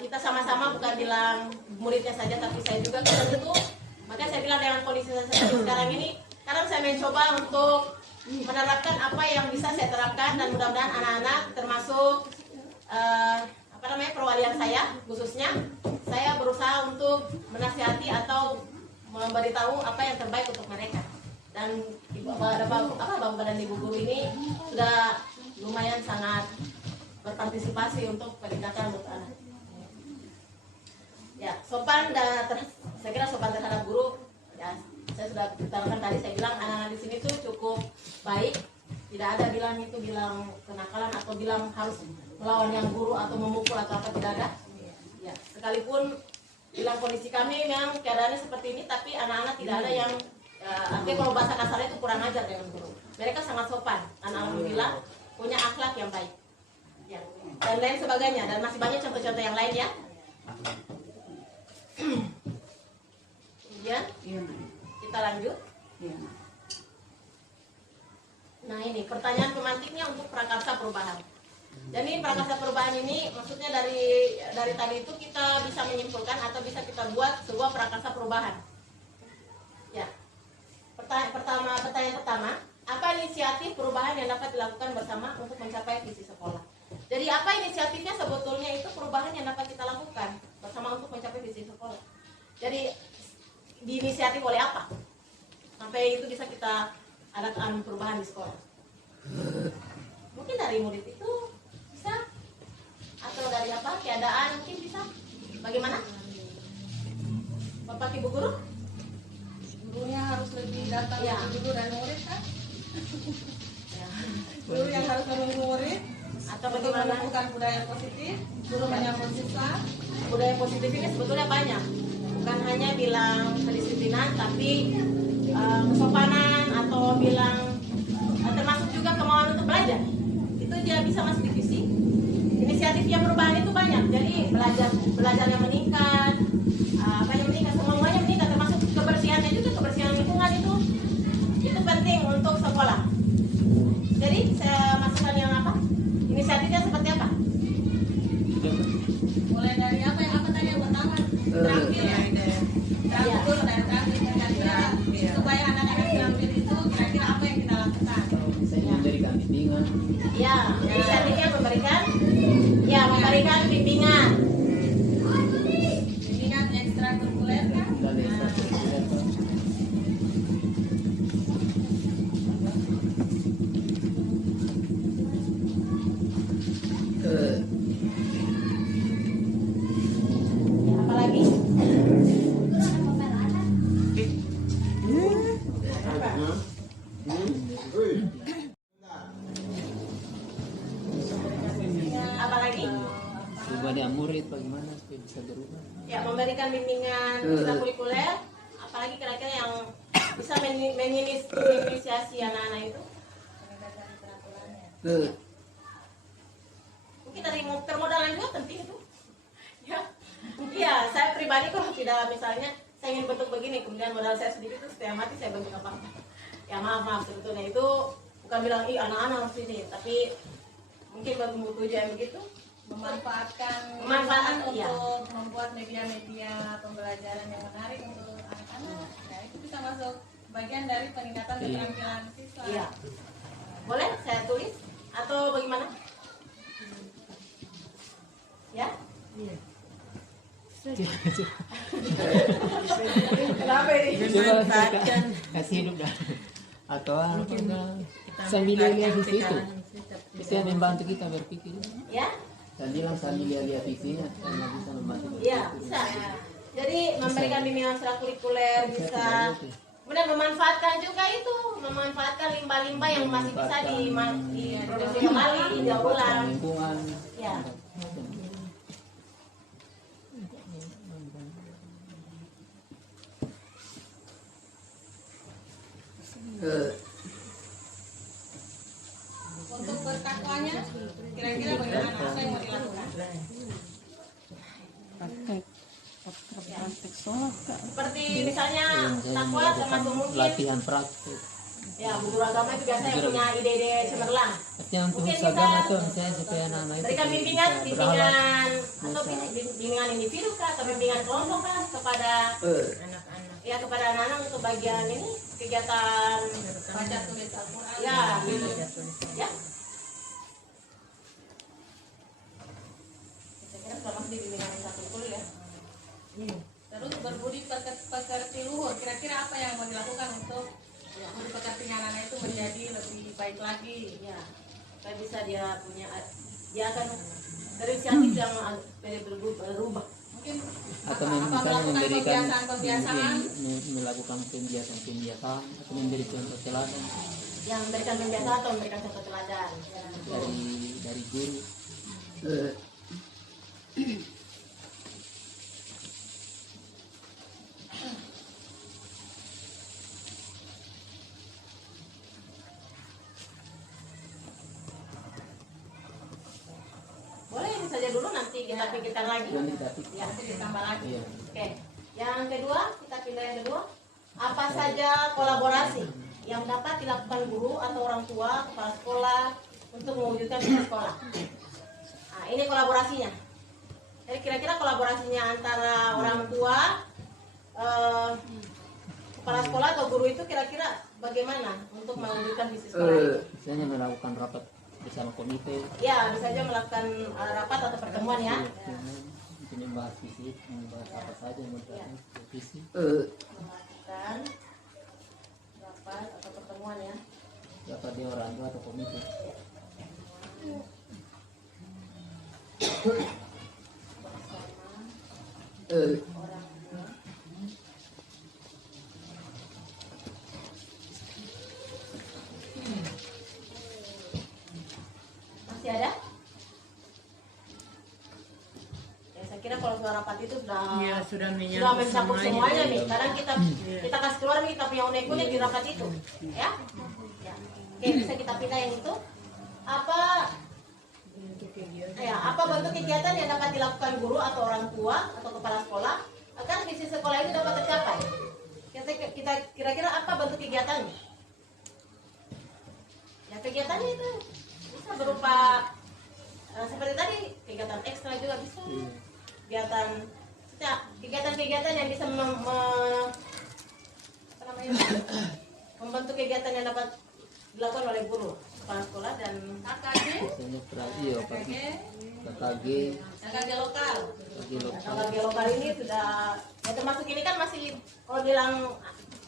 kita sama-sama bukan bilang muridnya saja, tapi saya juga kita tentu. Makanya saya bilang dengan kondisi sekarang ini, sekarang saya mencoba untuk menerapkan apa yang bisa saya terapkan, dan mudah-mudahan anak-anak termasuk perwalian saya khususnya, saya berusaha untuk menasihati atau memberitahu apa yang terbaik untuk mereka. Dan Bapak dan Ibu guru ini sudah lumayan sangat berpartisipasi untuk peningkatan untuk anak. Ya, sopan dan saya kira sopan terhadap guru. Ya, saya sudah utarakan tadi, saya bilang anak-anak di sini tuh cukup baik, tidak ada bilang kenakalan atau bilang harus melawan yang guru atau memukul atau apa, tidak ada. Ya, sekalipun bilang kondisi kami memang keadaannya seperti ini, tapi anak-anak tidak ada yang artinya kalau bahasa kasarnya itu kurang ajar dengan guru. Mereka sangat sopan, dan alhamdulillah punya akhlak yang baik. Ya, dan lain sebagainya, dan masih banyak contoh-contoh yang lain ya. Kemudian kita lanjut. Nah ini pertanyaan pemantiknya untuk prakarsa perubahan. Jadi prakarsa perubahan ini maksudnya dari tadi itu kita bisa menyimpulkan atau bisa kita buat sebuah prakarsa perubahan. Ya. Pertanyaan pertama, apa inisiatif perubahan yang dapat dilakukan bersama untuk mencapai visi sekolah? Jadi apa inisiatifnya sebetulnya itu perubahan yang dapat kita lakukan bersama untuk mencapai visi sekolah. Jadi diinisiatif oleh apa? Sampai itu bisa kita adakan perubahan di sekolah. Mungkin dari murid itu bisa, atau dari apa? Keadaan mungkin bisa. Bagaimana? Bapak Ibu guru? Gurunya harus lebih datang Ya. dulu dari murid kan? Ya. Guru yang harus menunggu murid Atau untuk bagaimana? menumbuhkan budaya positif, guru menyambut siswa. Budaya positif ini sebetulnya banyak. Bukan bukan hanya bilang kedisiplinan, tapi kesopanan atau bilang termasuk juga kemauan untuk belajar. Itu dia bisa masuk divisi. Inisiatif yang perubahan itu banyak. Jadi belajarnya meningkat, banyak meningkat, semuanya meningkat, termasuk kebersihannya juga, kebersihan lingkungan itu penting untuk sekolah. Jadi saya masukkan yang apa? Inisiatifnya seperti apa? Mulai dari apa tadi yang pertama? Terampil ya. Terampil dulu dari terampil. Kira-kira supaya anak-anak terampil itu kira-kira apa yang kita lakukan? Misalnya memberikan bimbingan. Ya, inisiatifnya memberikan bimbingan. Bimbingan ekstrakurikuler kan? Dan ekstrakurikuler. Ya, apalagi? Apalagi? Ubah dia murid bagaimana supaya bisa berubah. Ya, memberikan bimbingan ekstrakurikuler. Apalagi kira-kira yang bisa menginisiasi anak-anak itu? Mungkin dari permodalan juga penting itu. Ya, iya. Saya pribadi kalau tidak misalnya saya ingin bentuk begini, kemudian modal saya sedikit itu setengah mati saya bentuk apa? Ya maaf sebetulnya itu bukan bilang anak-anak harus ini, tapi mungkin bentuk tujuan begitu. Memanfaatkan Iya. untuk membuat media-media pembelajaran yang menarik untuk anak-anak. Nah, itu bisa masuk bagian dari peningkatan keterampilan siswa. Iya. Boleh saya tulis atau bagaimana? Ya? Kenapa ini? Coba kasih hidup dah. Atau apa sambil lihat visi itu. Itu yang membantu kita berpikir. Ya? Dan bilang sambil lihat visinya karena bisa membantu. Iya, bisa. Jadi memberikan bimbingan ekstrakurikuler bisa. Kemudian memanfaatkan juga itu, memanfaatkan limbah-limbah yang masih bisa diproduksi kembali, didaur ulang. Lingkungan. Ya. Untuk bertakwanya, kira-kira bagaimana? Apa yang mau dilakukan? Seperti misalnya takwa termasuk mungkin Latihan praktik. ya guru agama itu biasanya punya ide-ide cemerlang. Artinya untuk Mungkin agama bisa itu misalnya supaya anak-anak itu berikan bisa berhalal. atau bimbingan individu kah atau bimbingan kelompok kah kepada anak-anak. ya kepada anak-anak untuk bagian ini kegiatan Baca tulis Al-Quran. ya gitu. Ya. Saya kira selama di bimbingan satu kuliah ya. Terus berbudi pekerti luhur. Kira-kira apa yang mau dilakukan untuk budi pekertinya anak-anak itu menjadi lebih baik lagi? Ya, supaya bisa dia akan berinisiatif yang berubah. Mungkin Atau apa misalnya melakukan memberikan kebiasaan-kebiasaan? melakukan kebiasaan atau memberi contoh teladan Yang memberikan pembiasaan atau memberikan contoh teladan. dari guru. Boleh ini saja dulu nanti kita pikirkan lagi. Nanti kita Ya, Nanti ditambah lagi. Iya. oke. Yang kedua, kita pilih yang kedua. Apa saja kolaborasi yang dapat dilakukan guru atau orang tua, kepala sekolah untuk mewujudkan misi sekolah? Nah, ini kolaborasinya. Jadi kira-kira kolaborasinya antara orang tua, kepala sekolah atau guru itu kira-kira bagaimana untuk mewujudkan misi sekolah itu? Misalnya melakukan rapat bersama komite. Ya, bisa saja melakukan rapat atau pertemuan ya. Untuk membahas visi, membahas apa saja yang membahas visi. Melakukan rapat atau pertemuan ya. Dapat dia orang tua atau komite. Bersama orang tua. Masih ada? Ya, saya kira kalau suara rapat itu itu sudah Ya, sudah sudah mencakup semuanya nih. nih. Sekarang kita kasih keluar nih kita punya unek-unek di rapat itu, ya. Ya. Oke, bisa kita pindah yang itu. Apa ya, apa bentuk kegiatan yang dapat dilakukan guru atau orang tua atau kepala sekolah agar visi sekolah ini dapat tercapai? Kita kira-kira apa bentuk kegiatannya? Ya, kegiatannya itu bisa berupa seperti tadi, kegiatan ekstra juga bisa. Kegiatan-kegiatan yang bisa membentuk kegiatan yang dapat dilakukan oleh guru, kepala sekolah dan KKG, Misalnya iya, Pak. KKG, KKG, KKG lokal. KKG lokal. KKG lokal ini sudah ya, termasuk ini kan masih kalau bilang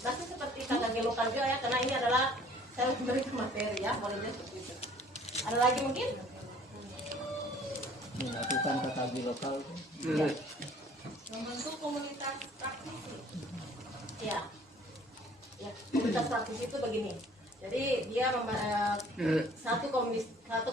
masih seperti KKG lokal juga ya, karena ini adalah saya memberikan materi ya, boleh jadi seperti itu. Ada lagi mungkin? Melakukan KKG lokal. Ya. Membentuk komunitas praktisi. Ya, ya, komunitas praktisi itu begini. Jadi dia satu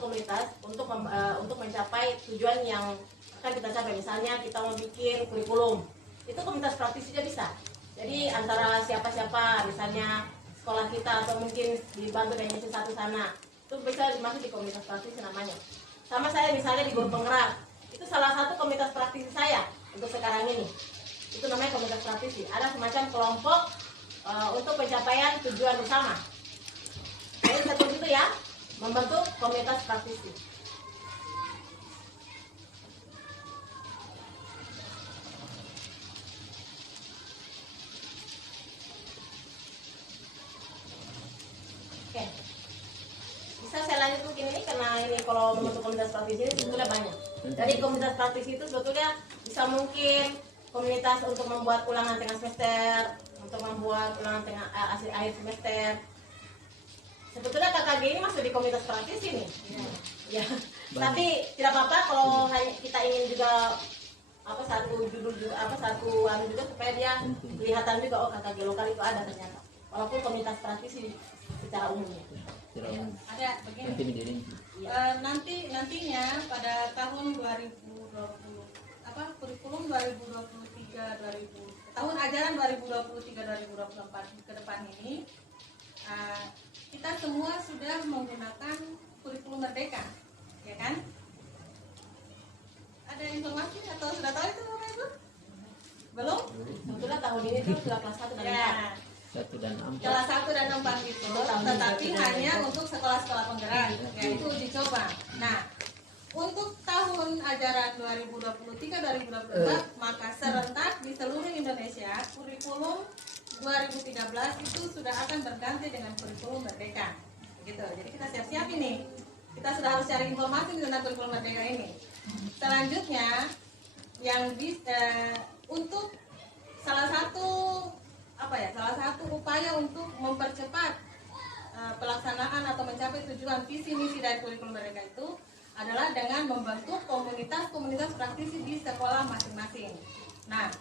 komunitas untuk mencapai tujuan yang akan kita capai. Misalnya kita mau bikin kurikulum, itu komunitas praktisi juga bisa. Jadi antara siapa-siapa, misalnya sekolah kita atau mungkin dibantu dari misi satu sana, itu bisa masuk di komunitas praktisi namanya. Sama saya misalnya di guru penggerak, itu salah satu komunitas praktisi saya untuk sekarang ini. Itu namanya komunitas praktisi. Ada semacam kelompok untuk pencapaian tujuan bersama. Jadi seperti itu ya, membentuk komunitas praktisi. Oke, bisa saya lanjut mungkin ini karena ini kalau membentuk komunitas praktisi ini sebetulnya banyak. Jadi komunitas praktisi itu sebetulnya bisa mungkin komunitas untuk membuat ulangan tengah semester, untuk membuat ulangan tengah akhir semester. Sebetulnya KKG ini masuk di komunitas praktisi nih. Ya. Tapi tidak apa-apa kalau kita ingin juga satu judul juga satu anu juga supaya dia kelihatan juga oh KKG lokal itu ada ternyata. Walaupun komunitas praktisi secara umumnya. Ya, ada begini. Nanti didirin. Nantinya pada tahun 2020 kurikulum 2023 tahun ajaran 2023-2024 ke depan ini kita semua sudah menggunakan kurikulum merdeka, ya kan? Ada informasi atau sudah tahu itu Bapak Ibu? Belum? Sebetulnya tahun ini tuh sudah kelas 1 dan 4. Ya, 1 dan 4. kelas 1 dan 4 itu, tetapi hanya untuk sekolah-sekolah penggerak, yaitu uji coba. Nah, untuk tahun ajaran 2023-2024 maka serentak di seluruh Indonesia kurikulum 2013 itu sudah akan berganti dengan kurikulum merdeka. Begitu. Jadi kita siap-siap ini. Kita sudah harus cari informasi tentang kurikulum merdeka ini. Selanjutnya yang untuk salah satu upaya untuk mempercepat pelaksanaan atau mencapai tujuan visi misi dari kurikulum merdeka itu adalah dengan membentuk komunitas-komunitas praktisi di sekolah masing-masing. Nah,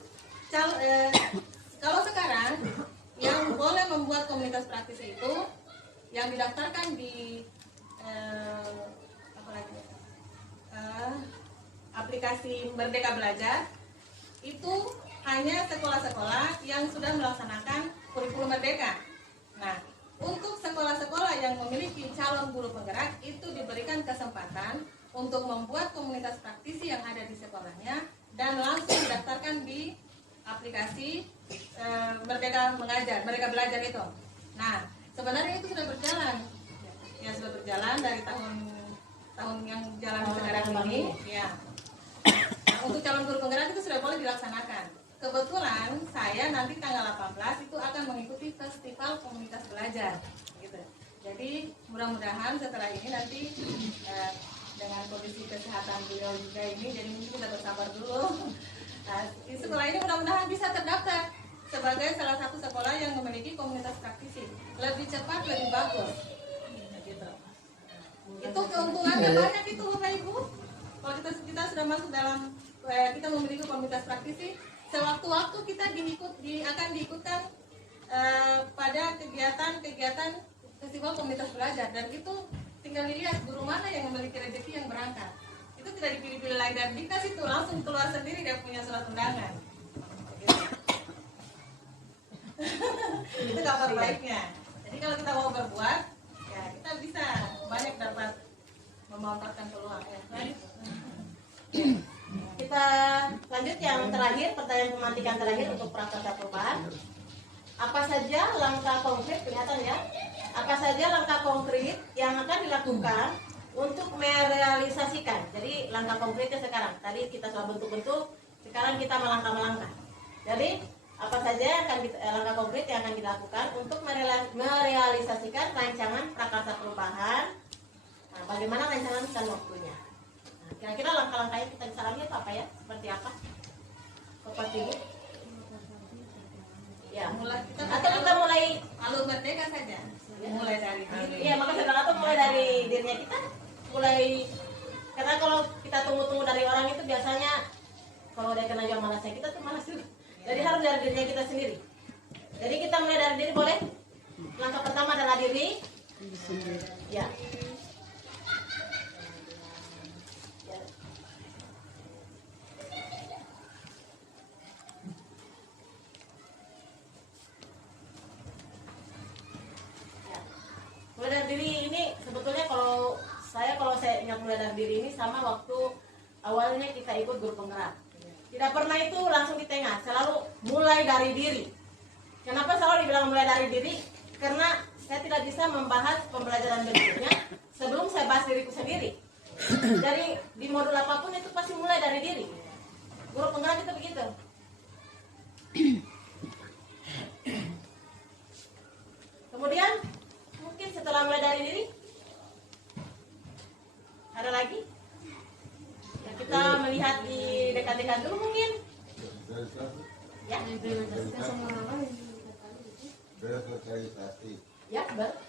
kalau sekarang yang boleh membuat komunitas praktisi itu yang didaftarkan di aplikasi Merdeka Belajar itu hanya sekolah-sekolah yang sudah melaksanakan kurikulum merdeka. Nah, untuk sekolah-sekolah yang memiliki calon guru penggerak itu diberikan kesempatan untuk membuat komunitas praktisi yang ada di sekolahnya dan langsung didaftarkan di aplikasi Merdeka Mengajar, Merdeka Belajar itu. Nah, sebenarnya itu sudah berjalan. Ya, sudah berjalan dari tahun yang jalan sekarang ini. Ya. Nah, untuk calon guru penggerak itu sudah boleh dilaksanakan. Kebetulan saya nanti tanggal 18 itu akan mengikuti festival komunitas belajar gitu. Jadi mudah-mudahan setelah ini nanti dengan kondisi kesehatan beliau juga ini jadi mungkin kita bersabar dulu. Nah, di sekolah ini mudah-mudahan bisa terdaftar sebagai salah satu sekolah yang memiliki komunitas praktisi. Lebih cepat, lebih bagus. Gitu. Itu keuntungannya banyak itu Bapak Ibu. Kalau kita sudah masuk dalam kita memiliki komunitas praktisi, sewaktu-waktu kita akan diikutkan pada kegiatan festival komunitas belajar dan itu tinggal dilihat guru mana yang memiliki rezeki yang berangkat. Itu itu tidak dipilih-pilih lagi dan dikasih tuh langsung keluar sendiri dia punya surat undangan. Gitu. Itu kabar baiknya. Jadi kalau kita mau berbuat, ya kita bisa banyak dapat memanfaatkan peluang ya. Kita lanjut yang terakhir, pertanyaan pemantikan terakhir untuk prakarsa perubahan. Apa saja langkah konkret, kelihatan ya? Apa saja langkah konkret yang akan dilakukan untuk merealisasikan? Jadi langkah konkretnya sekarang. Tadi kita sudah bentuk-bentuk, sekarang kita melangkah-melangkah. Jadi apa saja yang akan langkah konkret yang akan dilakukan untuk merealisasikan rancangan prakarsa perubahan? Nah, bagaimana rancangan dan waktunya? Nah, kira-kira langkah-langkahnya kita bisa lihat apa ya? Seperti apa? Seperti ini? Ya. Mulai kita Atau kita mulai alur merdeka saja. Mulai dari diri. Iya, maka saya bilang mulai dari dirinya kita, mulai karena kalau kita tunggu-tunggu dari orang itu biasanya kalau dia kena jual malasnya kita tuh malas juga. Jadi harus dari dirinya kita sendiri. Jadi kita mulai dari diri boleh. Langkah pertama adalah diri. Ya. Ya. Mulai dari diri ini sebetulnya kalau saya ingat mulai dari diri ini sama waktu awalnya kita ikut guru penggerak. Tidak pernah itu langsung di tengah, selalu mulai dari diri. Kenapa selalu dibilang mulai dari diri? Karena saya tidak bisa membahas pembelajaran berikutnya sebelum saya bahas diriku sendiri. Dari di modul apapun itu pasti mulai dari diri. Guru penggerak itu begitu. Kemudian mungkin setelah mulai dari diri ada lagi ya, kita melihat di dekat-dekat dulu mungkin ya bersosialisasi. ya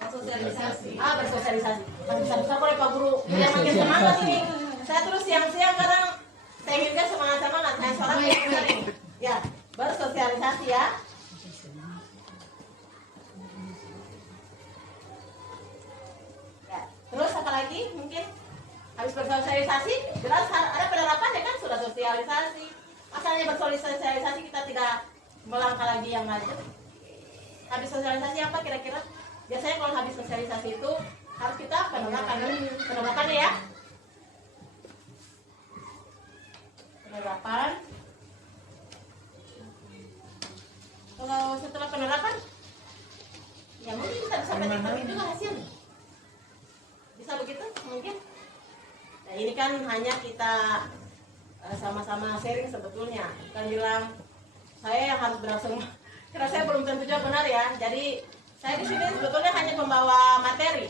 Sosialisasi. bersosialisasi. Bisa boleh Pak Guru yang makin semangat ini. Saya terus siang-siang kadang saya inginkan semangat-semangat saya seorang yang besar ini ya bersosialisasi ya. Terus apa lagi? Mungkin habis bersosialisasi, jelas ada penerapan ya kan sudah sosialisasi. Asalnya bersosialisasi kita tidak melangkah lagi yang maju. Habis sosialisasi apa kira-kira? Biasanya kalau habis sosialisasi itu harus kita penerapannya ya. Penerapan. Kalau setelah penerapan, ya mungkin kita bisa menikmati juga hasilnya. Bisa begitu mungkin. Nah, ini kan hanya kita sama-sama sharing sebetulnya. Bukan bilang saya yang harus benar semua. Karena saya belum tentu juga benar ya. Jadi saya di sini sebetulnya hanya pembawa materi.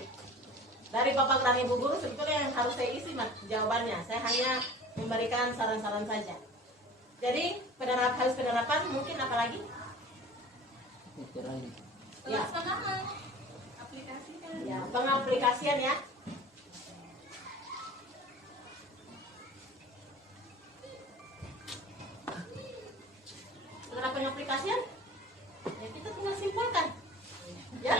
Dari Bapak dan Ibu Guru sebetulnya yang harus saya isi jawabannya. Saya hanya memberikan saran-saran saja. Jadi harus penerapan mungkin apa lagi? Ya. Pelaksanaan. Aplikasikan. Ya, pengaplikasian ya. Setelah pengaplikasian, ya kita tinggal simpulkan. Ya,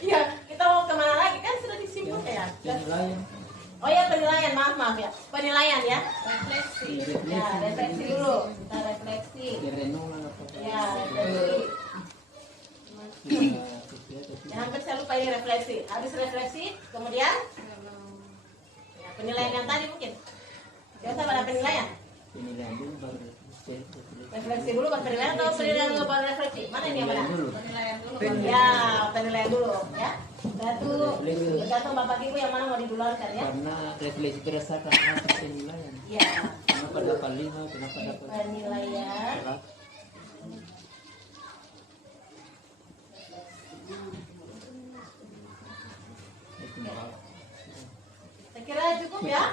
ya kita mau kemana lagi kan sudah disimpulkan ya. Penilaian. Oh ya penilaian, maaf ya, penilaian ya. Refleksi. Ya refleksi dulu, kita refleksi. Direnungan apa? Ya refleksi. Ya, hampir saya lupa ini refleksi. Habis refleksi, kemudian ya, penilaian yang tadi mungkin. Biasa pada penilaian. Penilaian dulu baru Refleksi dulu baru penilaian atau penilaian dulu baru refleksi? Mana ini yang mana? dulu. Penilaian dulu. Ya, penilaian dulu ya. Satu, tergantung Bapak Ibu yang mana mau didulukan ya. Karena refleksi berdasarkan hasil penilaian. Ya, Kenapa dapat 5, kenapa dapat penilaian. 4? Saya kira cukup ya.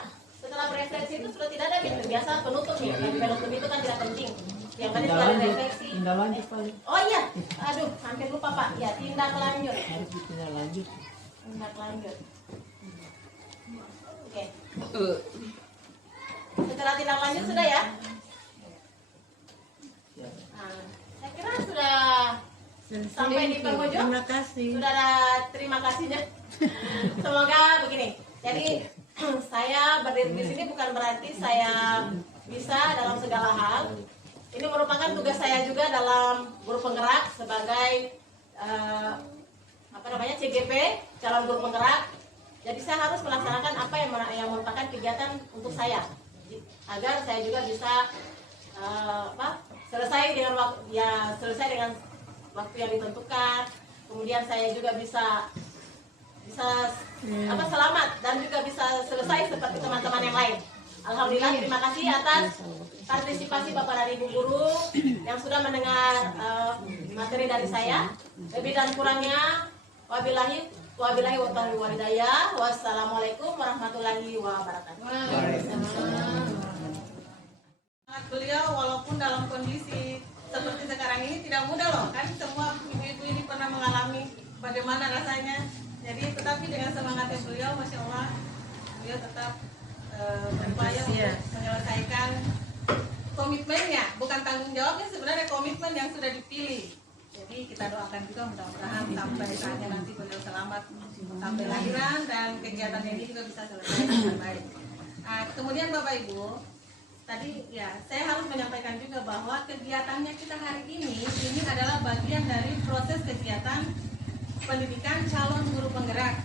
Setelah berefleksi itu sudah tidak ada gitu. Biasa penutup nih. Penutup itu kan tidak penting. Yang tadi Tindak setelah lanjut, refleksi. tindak lanjut paling. Oh iya, aduh, hampir lupa Pak. Ya, tindak lanjut. Harus tindak lanjut. Tindak lanjut. Oke. Setelah tindak lanjut sudah ya. Ya. Nah, saya kira sudah sampai di penghujung. Terima kasih. Sudah ada terima kasihnya. Semoga begini. Jadi saya berdiri di sini bukan berarti saya bisa dalam segala hal. Ini merupakan tugas saya juga dalam guru penggerak sebagai CGP, calon guru penggerak. Jadi saya harus melaksanakan apa yang merupakan kegiatan untuk saya, agar saya juga bisa selesai dengan waktu yang ditentukan. Kemudian saya juga bisa selamat dan juga bisa selesai seperti teman-teman yang lain. Alhamdulillah, terima kasih atas partisipasi Bapak dan Ibu guru yang sudah mendengar materi dari saya. Lebih dan kurangnya wabillahi wa walidayah. Wassalamualaikum warahmatullahi wabarakatuh. Beliau walaupun dalam kondisi seperti sekarang ini tidak mudah loh, kan semua ibu-ibu ini pernah mengalami bagaimana rasanya. Jadi tetapi dengan semangatnya beliau, masya Allah, beliau tetap berupaya untuk menyelesaikan komitmennya, bukan tanggung jawabnya, sebenarnya komitmen yang sudah dipilih. Jadi kita doakan juga mudah-mudahan sampai saatnya nanti beliau selamat sampai lahiran dan kegiatan ini juga bisa selesai dengan baik. Kemudian Bapak Ibu, tadi ya saya harus menyampaikan juga bahwa kegiatannya kita hari ini adalah bagian dari proses kegiatan pendidikan calon guru penggerak.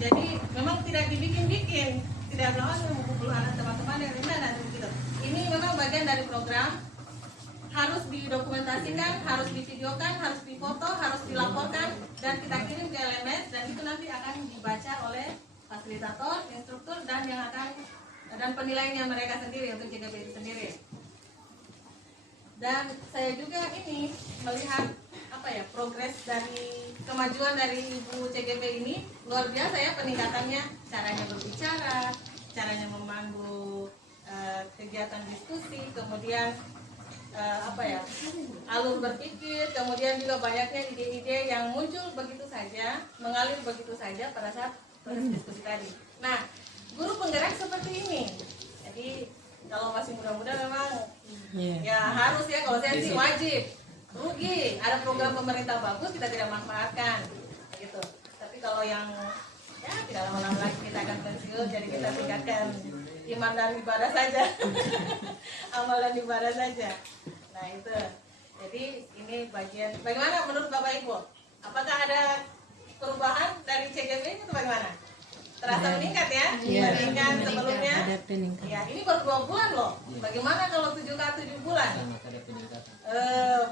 Jadi memang tidak dibikin-bikin, tidak bilang mengumpul anak teman-teman yang rendah dan gitu. Ini memang bagian dari program, harus didokumentasikan, harus divideokan, harus difoto, harus dilaporkan dan kita kirim ke LMS, dan itu nanti akan dibaca oleh fasilitator, instruktur dan penilainya mereka sendiri untuk CGP itu sendiri. Dan saya juga ini melihat progres dari kemajuan dari Ibu CGP ini luar biasa ya, peningkatannya, caranya berbicara, caranya memandu kegiatan diskusi, kemudian alur berpikir, kemudian juga banyaknya ide-ide yang muncul begitu saja, mengalir begitu saja pada saat proses diskusi tadi. Nah, guru penggerak seperti ini. Jadi kalau masih muda-muda memang ya harus ya, kalau saya sih wajib. Rugi, ada program pemerintah bagus kita tidak manfaatkan gitu. Tapi kalau yang ya tidak lama-lama lagi kita akan pensiun, jadi kita tingkatkan iman dan ibadah saja. Amal dan ibadah saja. Nah itu, jadi ini bagian. Bagaimana menurut Bapak Ibu? Apakah ada perubahan dari CGP itu bagaimana? Terasa meningkat ya dibandingkan sebelumnya? Ya, ini baru 2 bulan loh. Bagaimana kalau 7 bulan?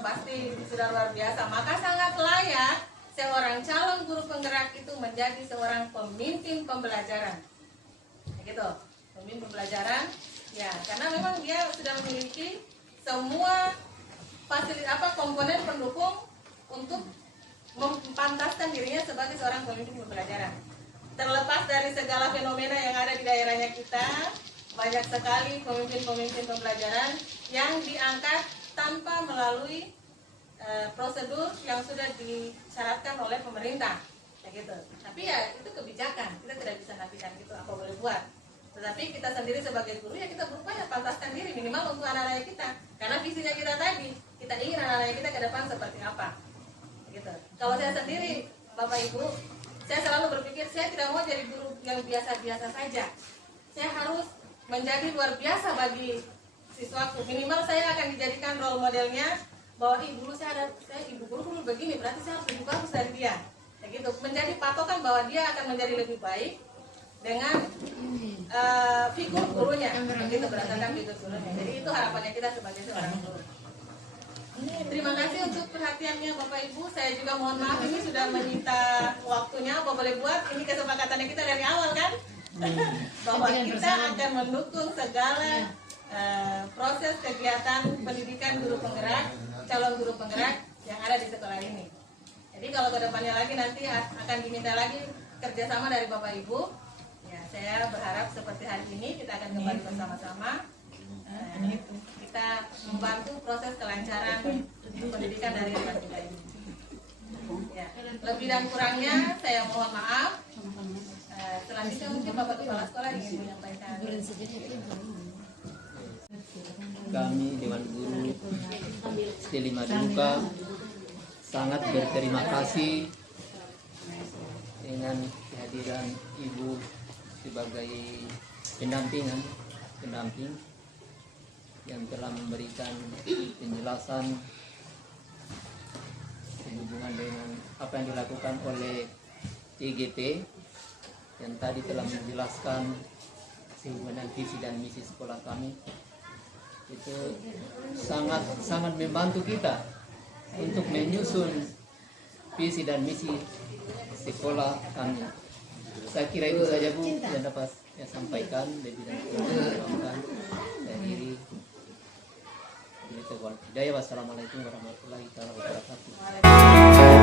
Pasti sudah luar biasa. Maka sangat layak seorang calon guru penggerak itu menjadi seorang pemimpin pembelajaran. Gitu, pemimpin pembelajaran. Ya, karena memang dia sudah memiliki semua komponen pendukung untuk mempantaskan dirinya sebagai seorang pemimpin pembelajaran. Terlepas dari segala fenomena yang ada di daerahnya kita, banyak sekali pemimpin-pemimpin pembelajaran yang diangkat tanpa melalui prosedur yang sudah disyaratkan oleh pemerintah, kayak gitu. Tapi ya itu kebijakan, kita tidak bisa nafikan gitu apa boleh buat. Tetapi kita sendiri sebagai guru ya kita berupaya pantaskan diri minimal untuk anak-anak kita, karena visinya kita tadi, kita ingin anak-anak kita ke depan seperti apa, gitu. Kalau saya sendiri, Bapak Ibu, saya selalu berpikir saya tidak mau jadi guru yang biasa-biasa saja. Saya harus menjadi luar biasa bagi siswaku. Minimal saya akan dijadikan role modelnya bahwa ibu guru begini, berarti saya harus lebih bagus dari dia. Kayak gitu. Menjadi patokan bahwa dia akan menjadi lebih baik dengan figur gurunya. Begitu berdasarkan figur gurunya. Jadi itu harapannya kita sebagai seorang guru. Terima kasih untuk perhatiannya Bapak Ibu. Saya juga mohon maaf ini sudah menyita waktunya. Apa boleh buat? Ini kesepakatannya kita dari awal kan? Bahwa kita akan mendukung segala proses kegiatan pendidikan guru penggerak, calon guru penggerak yang ada di sekolah ini. Jadi kalau kedepannya lagi nanti akan diminta lagi kerjasama dari Bapak Ibu. Ya, saya berharap seperti hari ini kita akan kembali bersama-sama. Kita membantu proses kelancaran pendidikan dari anak kita ini. Ya, lebih dan kurangnya saya mohon maaf. Selanjutnya mungkin Bapak Kepala Sekolah ingin menyampaikan. Kami Dewan Guru SD 5 Duka sangat berterima kasih dengan kehadiran Ibu sebagai pendamping yang telah memberikan penjelasan sehubungan dengan apa yang dilakukan oleh TGP yang tadi telah menjelaskan sehubungan visi dan misi sekolah kami. Itu sangat membantu kita untuk menyusun visi dan misi sekolah kami. Saya kira itu saja Bu yang dapat saya sampaikan. Lebih dan kurang saya diri. Wassalamualaikum warahmatullahi wabarakatuh.